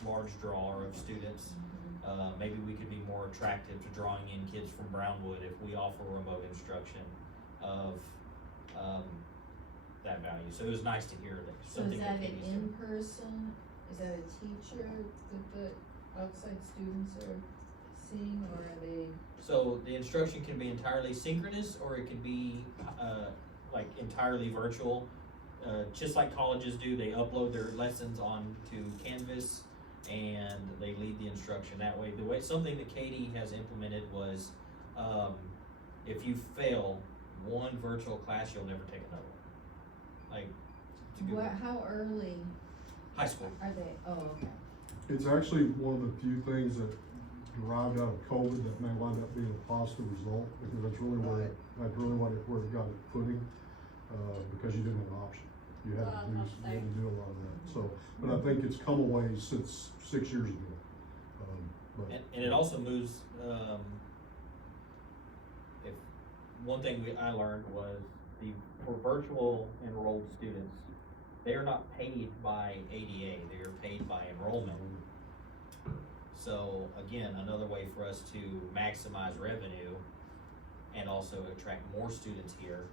large drawer of students. Maybe we could be more attractive to drawing in kids from Brownwood if we offer remote instruction of, that value. So it was nice to hear that So something is that that an Katie's doing. in-person, is that a teacher that the outside students are seeing, or are they? So the instruction can be entirely synchronous, or it can be, like entirely virtual. Just like colleges do, they upload their lessons onto Canvas and they lead the instruction that way. Something that Katie has implemented was, if you fail one virtual class, you'll never take another one. Like, it's a good one. How early High school. are they? Oh, okay. It's actually one of the few things that derived out of COVID that may wind up being a positive result, because that's really where it got its footing, because you didn't have an option. You had to do a lot of that, so, but I think it's come away since 6 years ago. But And it also moves, if, one thing I learned was for virtual enrolled students, they are not paid by ADA, they are paid by enrollment. So again, another way for us to maximize revenue and also attract more students here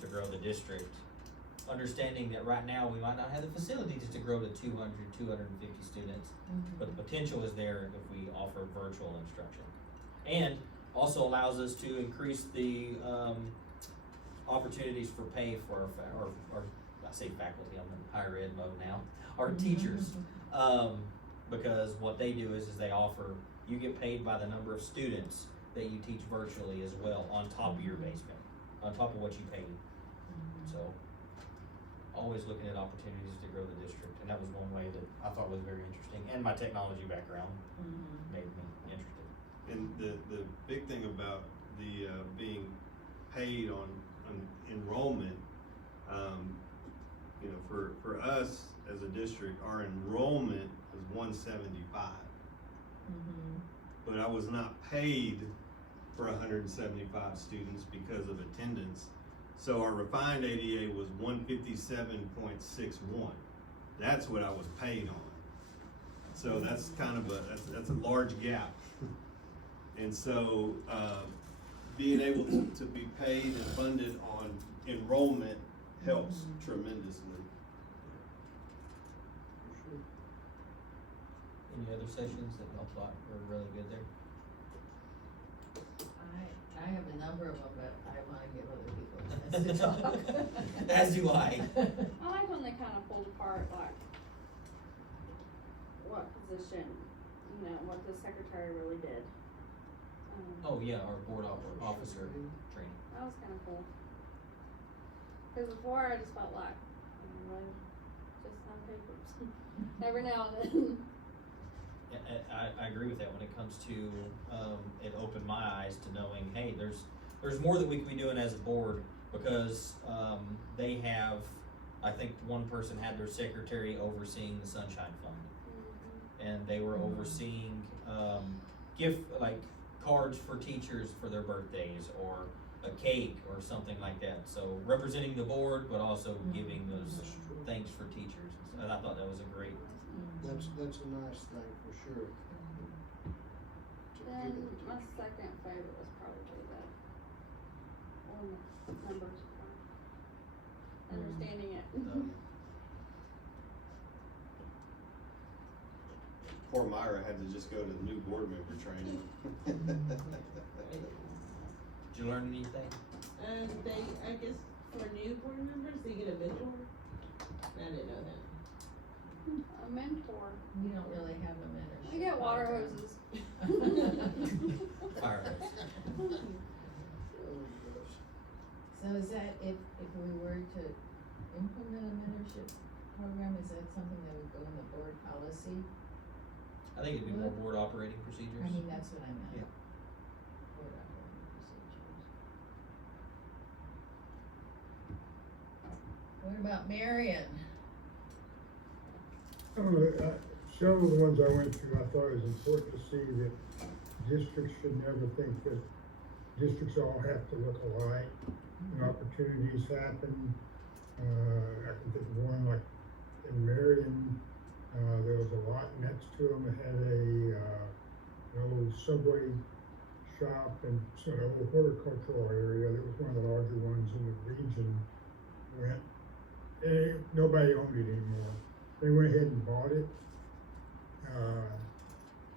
to grow the district. Understanding that right now, we might not have the facilities to grow to 200, 250 students, but the potential is there if we offer virtual instruction. And also allows us to increase the, opportunities for pay for our I say faculty, I'm in higher ed mode now, our teachers. Because what they do is they offer, you get paid by the number of students that you teach virtually as well, on top of your base pay, on top of what you pay. So, always looking at opportunities to grow the district, and that was one way that I thought was very interesting, and my technology background made me interested. And the big thing about the, being paid on enrollment, you know, for us as a district, our enrollment was 175. But I was not paid for 175 students because of attendance. So our refined ADA was 157.61. That's what I was paid on. So that's kind of that's a large gap. And so, being able to be paid and funded on enrollment helps tremendously. Any other sessions that y'all thought were really good there? I have a number of them, but I wanna give other people a chance to talk. As do I. I like when they kind of pulled apart, like, what position, you know, what the secretary really did. Oh yeah, our board officer training. That was kind of cool. Cause before I just felt like, just on papers, every now and then. I agree with that when it comes to, it opened my eyes to knowing, hey, there's more that we could be doing as a board, because, they have, I think one person had their secretary overseeing the Sunshine Fund. And they were overseeing, like cards for teachers for their birthdays, or a cake, or something like that. So representing the board, but also giving those thanks for teachers. And I thought that was a great. That's a nice thing for sure. Then my second favorite was probably the numbers part. Understanding it. Poor Myra had to just go to the new board member training. Did you learn anything? I guess for new board members, they get a mentor. I didn't know that. A mentor. We don't really have a mentorship. We get water hoses. Fire hose. So is that, if we were to implement a mentorship program, is that something that would go in the board policy? I think it'd be more board operating procedures. I mean, that's what I meant. Yeah. Or What about Marion? I don't know, several of the ones I went through, I thought it was important to see that districts should never think that districts all have to look alike. When opportunities happen, I can think of one like in Marion, there was a lot next to them that had an old Subway shop and sort of old horticultural area. That was one of the larger ones in the region. Nobody owned it anymore. They went ahead and bought it.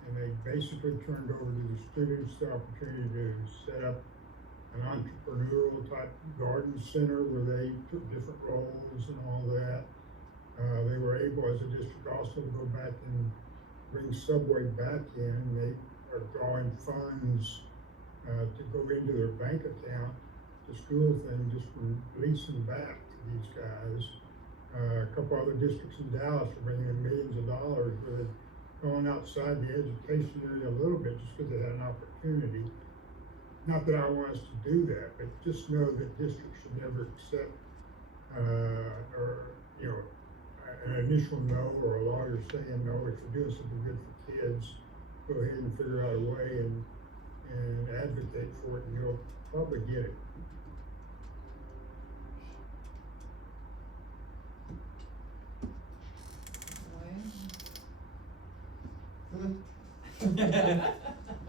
And they basically turned over to the students the opportunity to set up an entrepreneurial type garden center where they took different roles and all that. They were able, as a district, also to go back and bring Subway back in. They are drawing funds to go into their bank account, the school thing, just releasing back to these guys. A couple other districts in Dallas are bringing in millions of dollars where they're going outside the education area a little bit just because they had an opportunity. Not that I want us to do that, but just know that districts should never accept, an initial no or a lawyer saying no. If you're doing something good for kids, go ahead and figure out a way and advocate for it, and you'll probably get it.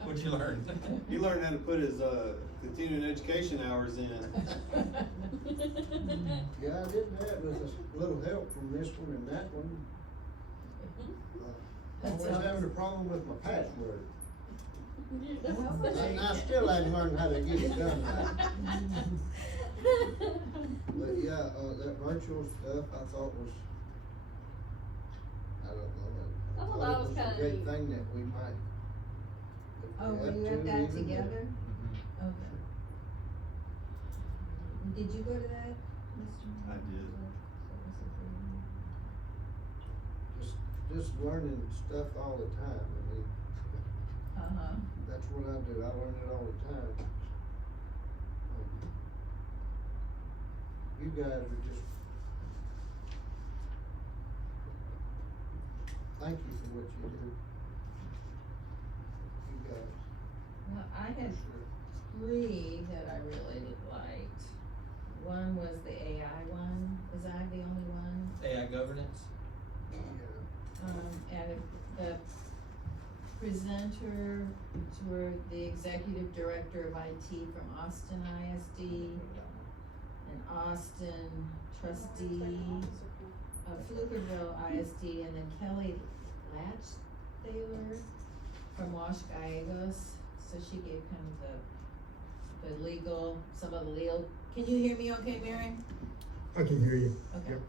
What'd you learn? He learned how to put his, continuing education hours in. Yeah, I did that with a little help from this one and that one. That's Always awesome. having a problem with my password. That's And I still haven't learned how to get it done right. But yeah, that virtual stuff I thought was, I don't know. I thought thought that it was a kinda great neat. thing that we might. if Oh, we you have to, that even, together? Okay. Did you go to that, Mr.? I did. Just learning stuff all the time. I mean, Uh-huh. that's what I do. I learn it all the time. You guys are just. Thank you for what you do. You guys. Well, I had Sure. three that I really liked. One was the AI one. Was I the only one? AI governance? Yeah. And the presenters were the executive director of IT from Austin ISD, and Austin trustee of Pflugerville ISD, and then Kelly Latchthaler from Wash Gallegos. So she gave kind of the legal, some of the legal. Can you hear me okay, Mary? I can hear you. Okay. Yep.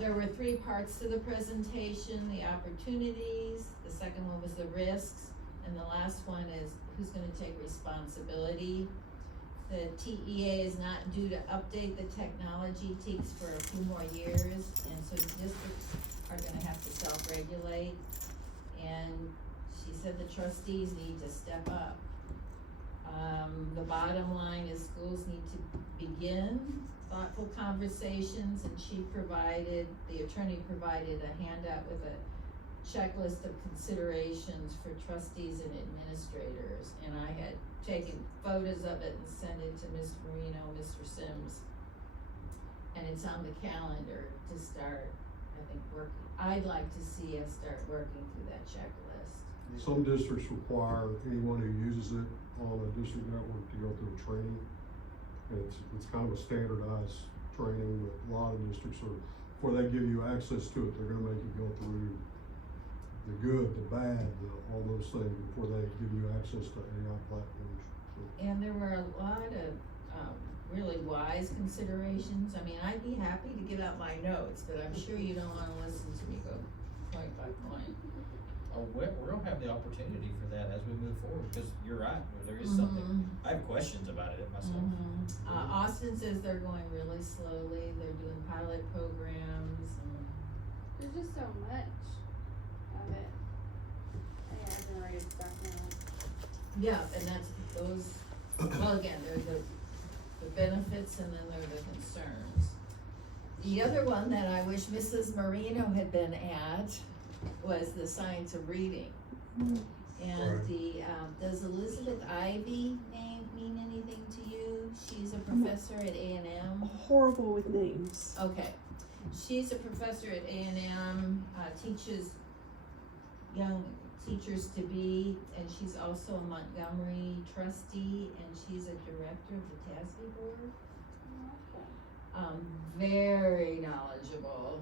There were three parts to the presentation: the opportunities, the second one was the risks, and the last one is who's gonna take responsibility. The TEA is not due to update the technology, takes for a few more years, and so districts are gonna have to self-regulate. And she said the trustees need to step up. The bottom line is schools need to begin thoughtful conversations, and the attorney provided a handout with a checklist of considerations for trustees and administrators, and I had taken photos of it and sent it to Ms. Marino, Mr. Sims. And it's on the calendar to start, I think, working. I'd like to see us start working through that checklist. Some districts require anyone who uses it on a district network to go through a training. And it's kind of a standardized training, but a lot of districts are, before they give you access to it, they're gonna make you go through the good, the bad, all those things before they give you access to AI platforms. So, And there were a lot of, really wise considerations. I mean, I'd be happy to give out my notes, but I'm sure you don't wanna listen to me go point by point. Oh, we'll have the opportunity for that as we move forward, because you're right, there is something, I have questions about it myself. Austin says they're going really slowly, they're doing pilot programs and. There's just so much of it. AI generated stuff now. Yeah, and that's those, well, again, there are the benefits and then there are the concerns. The other one that I wish Mrs. Marino had been at was the science of reading. And Right. does Elizabeth Ivy name mean anything to you? She's a professor at A&M. Horrible with names. Okay, she's a professor at A&M, teaches young teachers to be, and she's also a Montgomery trustee, and she's a director of the TASB board. Very knowledgeable,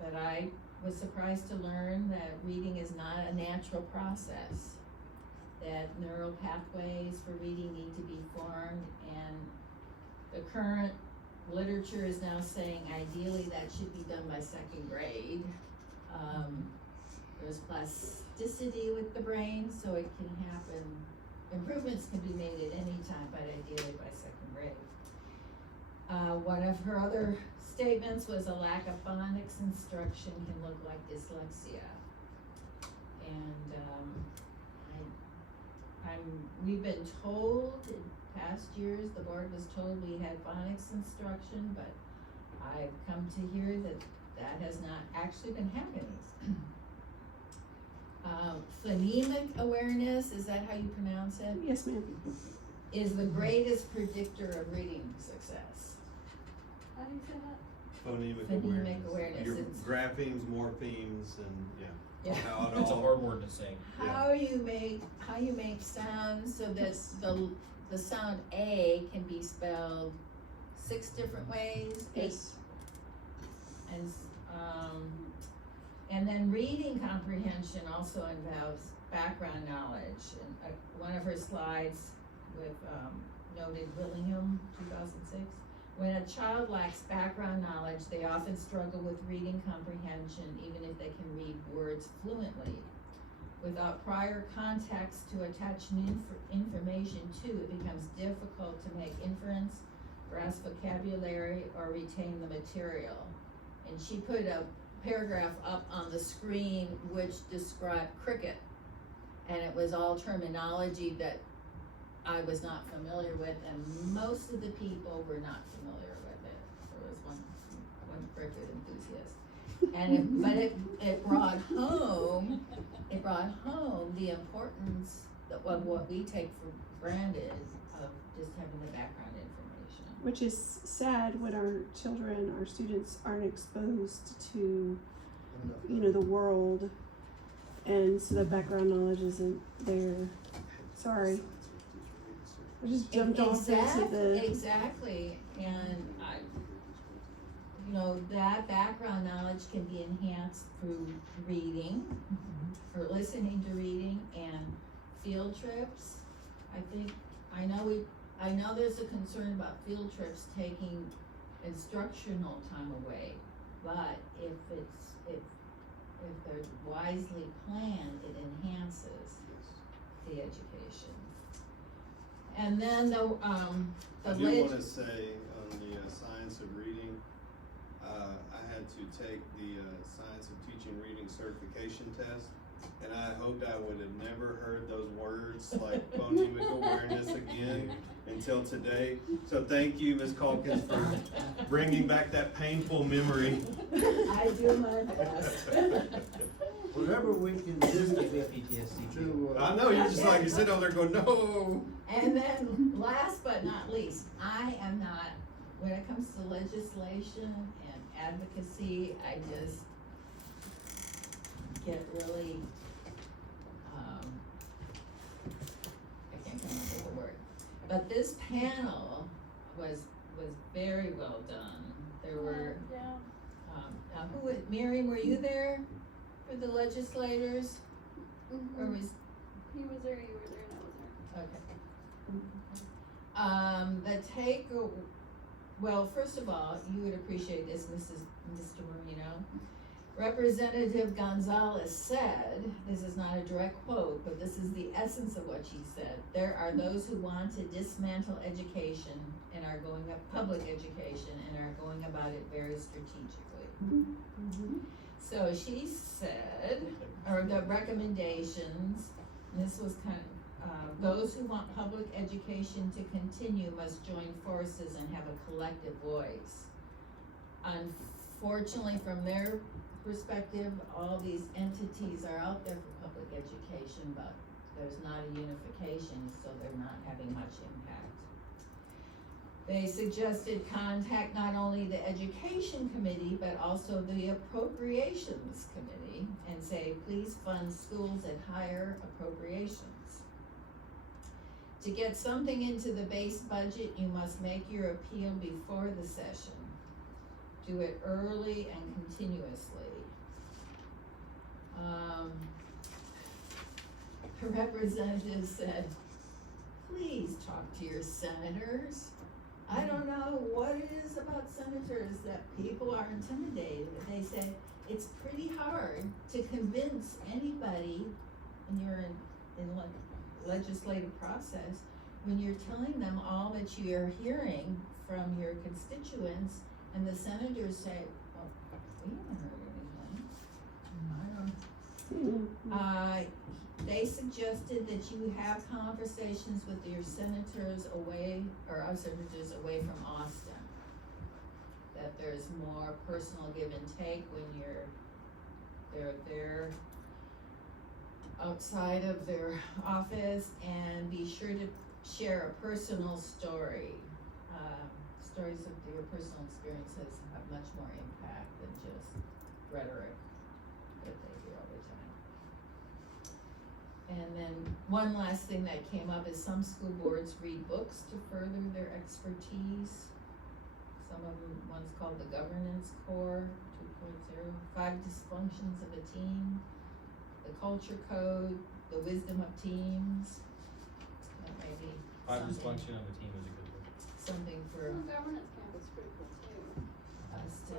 but I was surprised to learn that reading is not a natural process, that neural pathways for reading need to be formed, and the current literature is now saying ideally that should be done by second grade. There's plasticity with the brain, so it can happen, improvements can be made at any time, but ideally by second grade. One of her other statements was a lack of phonics instruction can look like dyslexia. And, we've been told in past years, the board was told we had phonics instruction, but I've come to hear that that has not actually been happening. Phonemic awareness, is that how you pronounce it? Yes, ma'am. Is the greatest predictor of reading success. How do you say that? Phonemic awareness, Your it's- graphemes, morphemes, and, yeah. Yeah. How it It's a all- hard word to say. How you make sounds so that the sound A can be spelled 6 different ways, 8. Yes. And then reading comprehension also involves background knowledge. And one of her slides with noted Willingham, 2006. When a child lacks background knowledge, they often struggle with reading comprehension, even if they can read words fluently. Without prior context to attach new information to, it becomes difficult to make inference, grasp vocabulary, or retain the material. And she put a paragraph up on the screen which described cricket, and it was all terminology that I was not familiar with, and most of the people were not familiar with it. There was one cricket enthusiast, and but it brought home the importance of what we take for granted of just having the background information. Which is sad when our children, our students aren't exposed to, the world, and so the background knowledge isn't there. Sorry. I just jumped off into the. Exactly, and that background knowledge can be enhanced through reading, for listening to reading, and field trips. I know there's a concern about field trips taking instructional time away, but if they're wisely planned, it enhances the education. And then I do wanna say on the science of reading, I had to take the science of teaching reading certification test, and I hoped I would have never heard those words like phonemic awareness again until today. So thank you, Ms. Calkins, for bringing back that painful memory. I do my best. Whatever we can do to, I know, you're just like, you sit over there going, no. And then, last but not least, I am not, when it comes to legislation and advocacy, I just get really, I can't come up with the word. But this panel was very well done. There were, Yeah. now Miriam, were you there for the legislators? Or was, He was there, you were there, and I was there. okay. Well, first of all, you would appreciate this, Mr. Marino. Representative Gonzalez said, this is not a direct quote, but this is the essence of what she said. There are those who want to dismantle education and are going up public education and are going about it very strategically. So she said, or the recommendations, and this was those who want public education to continue must join forces and have a collective voice. Unfortunately, from their perspective, all these entities are out there for public education, but there's not a unification, so they're not having much impact. They suggested contact not only the education committee, but also the appropriations committee and say, please fund schools at higher appropriations. To get something into the base budget, you must make your appeal before the session. Do it early and continuously. The representative said, please talk to your senators. I don't know what it is about senators that people are intimidated. They say it's pretty hard to convince anybody when you're in legislative process, when you're telling them all that you are hearing from your constituents, and the senators say, well, we haven't heard anything. I don't. They suggested that you have conversations with your senators away, or our senators away from Austin. That there's more personal give and take when they're there outside of their office, and be sure to share a personal story. Stories of your personal experiences have much more impact than just rhetoric that they hear all the time. And then one last thing that came up is some school boards read books to further their expertise. Some of them, one's called the Governance Core 2.0, 5 Dysfunctions of a Team, the Culture Code, the Wisdom of Teams. That may be something, Dysfunction of a Team is a good one. something for Well, governance camp is pretty cool too. us to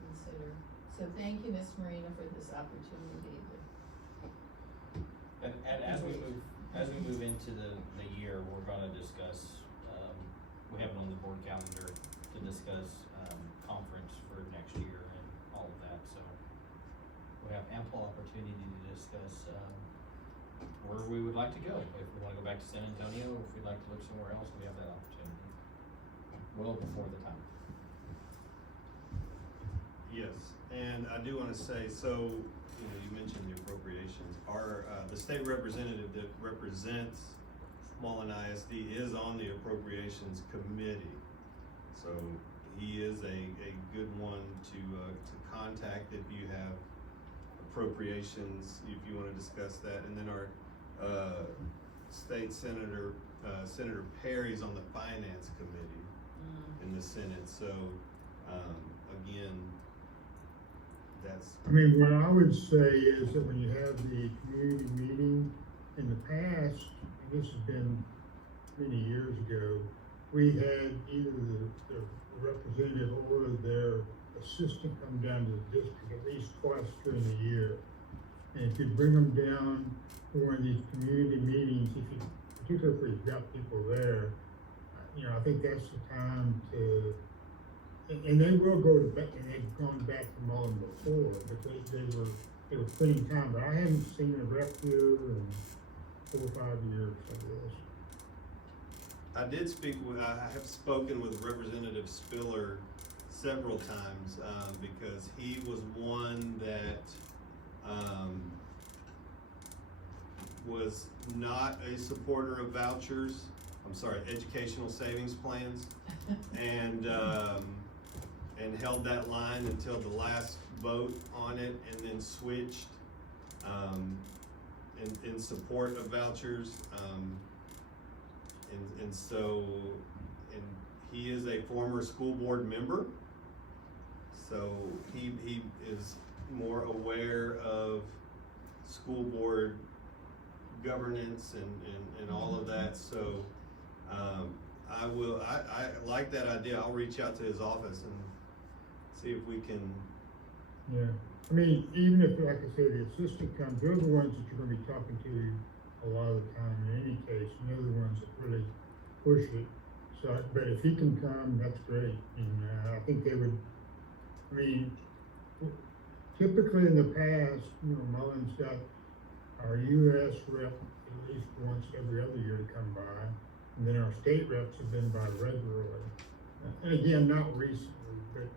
consider. So thank you, Ms. Marina, for this opportunity to. And as we move into the year, we're gonna discuss, we have it on the board calendar to discuss, conference for next year and all of that, so we have ample opportunity to discuss, where we would like to go. If we wanna go back to San Antonio, if we'd like to look somewhere else, we have that opportunity. Well before the time. Yes, and I do wanna say, so, you know, you mentioned the appropriations. Our, the state representative that represents Mullen ISD is on the appropriations committee. So he is a good one to contact if you have appropriations, if you wanna discuss that. And then our, state senator, Senator Perry's on the finance committee in the Senate. So, again, that's. I mean, what I would say is that when you have the community meeting, in the past, and this has been many years ago, we had either the representative or their assistant come down to the district at least twice during the year. And if you bring them down for these community meetings, particularly if you've got people there, you know, I think that's the time to, and they will go to back, and they've gone back to Mullen before, because they were spending time, but I haven't seen a rep here in 4 or 5 years, I guess. I did speak with, I have spoken with Representative Spiller several times, because he was one that, was not a supporter of vouchers, educational savings plans, and held that line until the last vote on it, and then switched, in support of vouchers, and so, and he is a former school board member, so he is more aware of school board governance and all of that, so, I like that idea. I'll reach out to his office and see if we can. Yeah, I mean, even if, like I say, the assistant comes, they're the ones that you're gonna be talking to a lot of the time in any case, and they're the ones that really push it. So, but if he can come, that's great, and, I think they would, I mean, typically in the past, you know, Mullen's got our US rep at least once every other year to come by, and then our state reps have been by regularly. And again, not recently, but,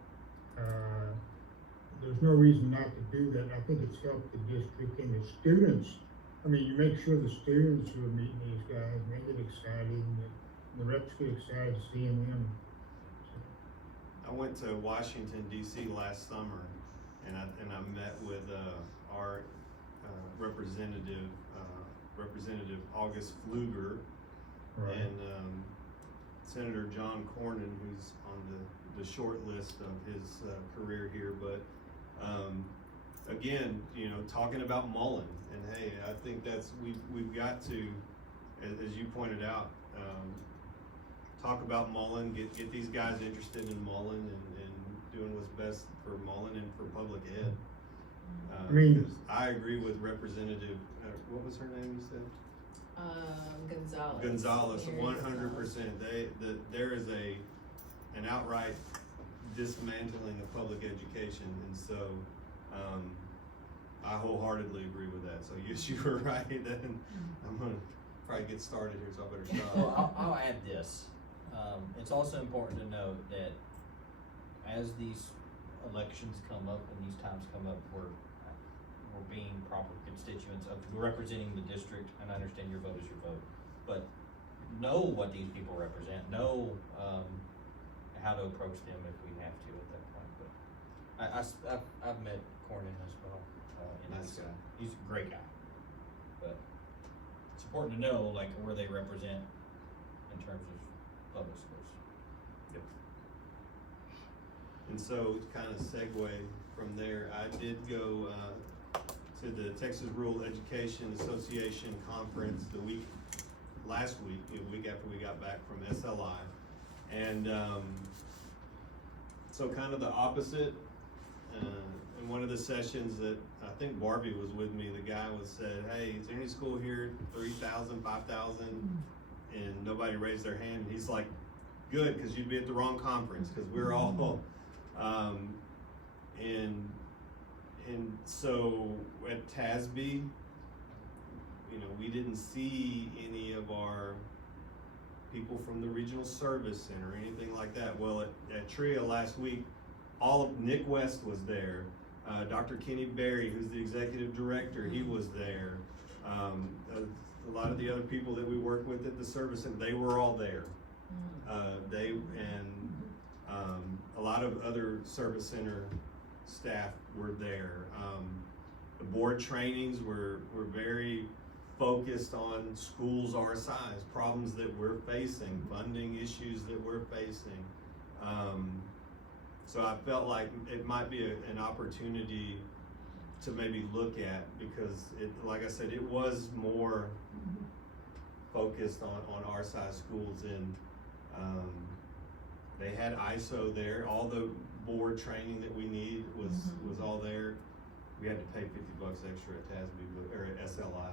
there's no reason not to do that. I think it's helped the district and the students. I mean, you make sure the students who are meeting these guys, they get excited, and the reps get excited seeing them. I went to Washington DC last summer, and I met with our representative August Pfluger, Right. and Senator John Cornyn, who's on the short list of his career here. But again, you know, talking about Mullen, and hey, I think that's we've got to, as you pointed out, talk about Mullen, get these guys interested in Mullen and doing what's best for Mullen and for public ed. I mean- 'cause I agree with Representative, what was her name you said? Gonzalez. Gonzalez, Mary 100%. There is an outright dismantling of public education, and so, I wholeheartedly agree with that. So yes, you were right, then I'm gonna probably get started here, so I better stop. Well, I'll add this. It's also important to note that as these elections come up and these times come up, we're being proper constituents of representing the district, and I understand your vote is your vote, but know what these people represent, know, how to approach them if we have to at that point. But I've met Cornyn as well, and Nice guy. he's a great guy. But it's important to know, like, where they represent in terms of public schools. Yep. And so, to kind of segue from there, I did go to the Texas Rural Education Association conference last week, a week after we got back from SLI. And so kind of the opposite, in one of the sessions that I think Barbie was with me, the guy said, hey, is there any school here, 3,000, 5,000? And nobody raised their hand. And he's like, good, because you'd be at the wrong conference, because we're all, and so at TASB, you know, we didn't see any of our people from the Regional Service Center or anything like that. Well, at TRIA last week, all of Nick West was there. Dr. Kenny Berry, who's the executive director, he was there. A lot of the other people that we work with at the service center, they were all there. A lot of other service center staff were there. The board trainings were very focused on schools our size, problems that we're facing, funding issues that we're facing. So I felt like it might be an opportunity to maybe look at, because like I said, it was more focused on our size schools, and they had ISO there. All the board training that we need was all there. We had to pay $50 extra at TASB, or at SLI,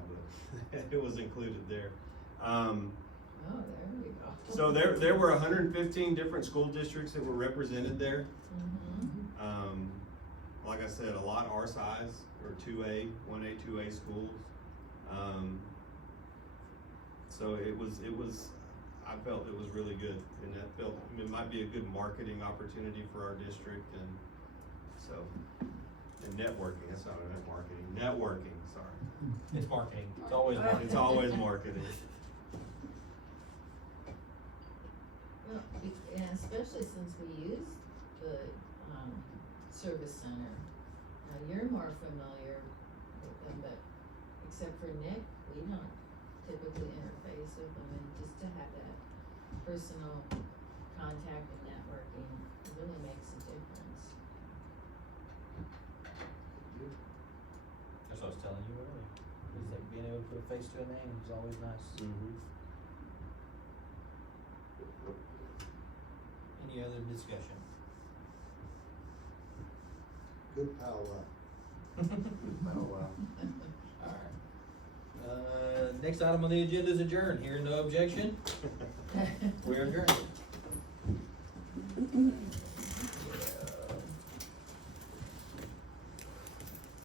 but it was included there. Oh, there we go. So there were 115 different school districts that were represented there. Like I said, a lot our size, or 2A, 1A, 2A schools. So it was, I felt it was really good, and I felt it might be a good marketing opportunity for our district, and so, and networking, that's not networking, sorry. It's marketing. It's always marketing. It's always marketing. Well, and especially since we use the, service center. Now, you're more familiar with them, but except for Nick, we don't typically interface with them, and just to have that personal contact and networking really makes a difference. That's what I was telling you earlier. Is that being able to put a face to a name is always nice. Any other discussion? Good powwow. Alright. Next item on the agenda is adjourn. Hearing no objection, we are adjourned.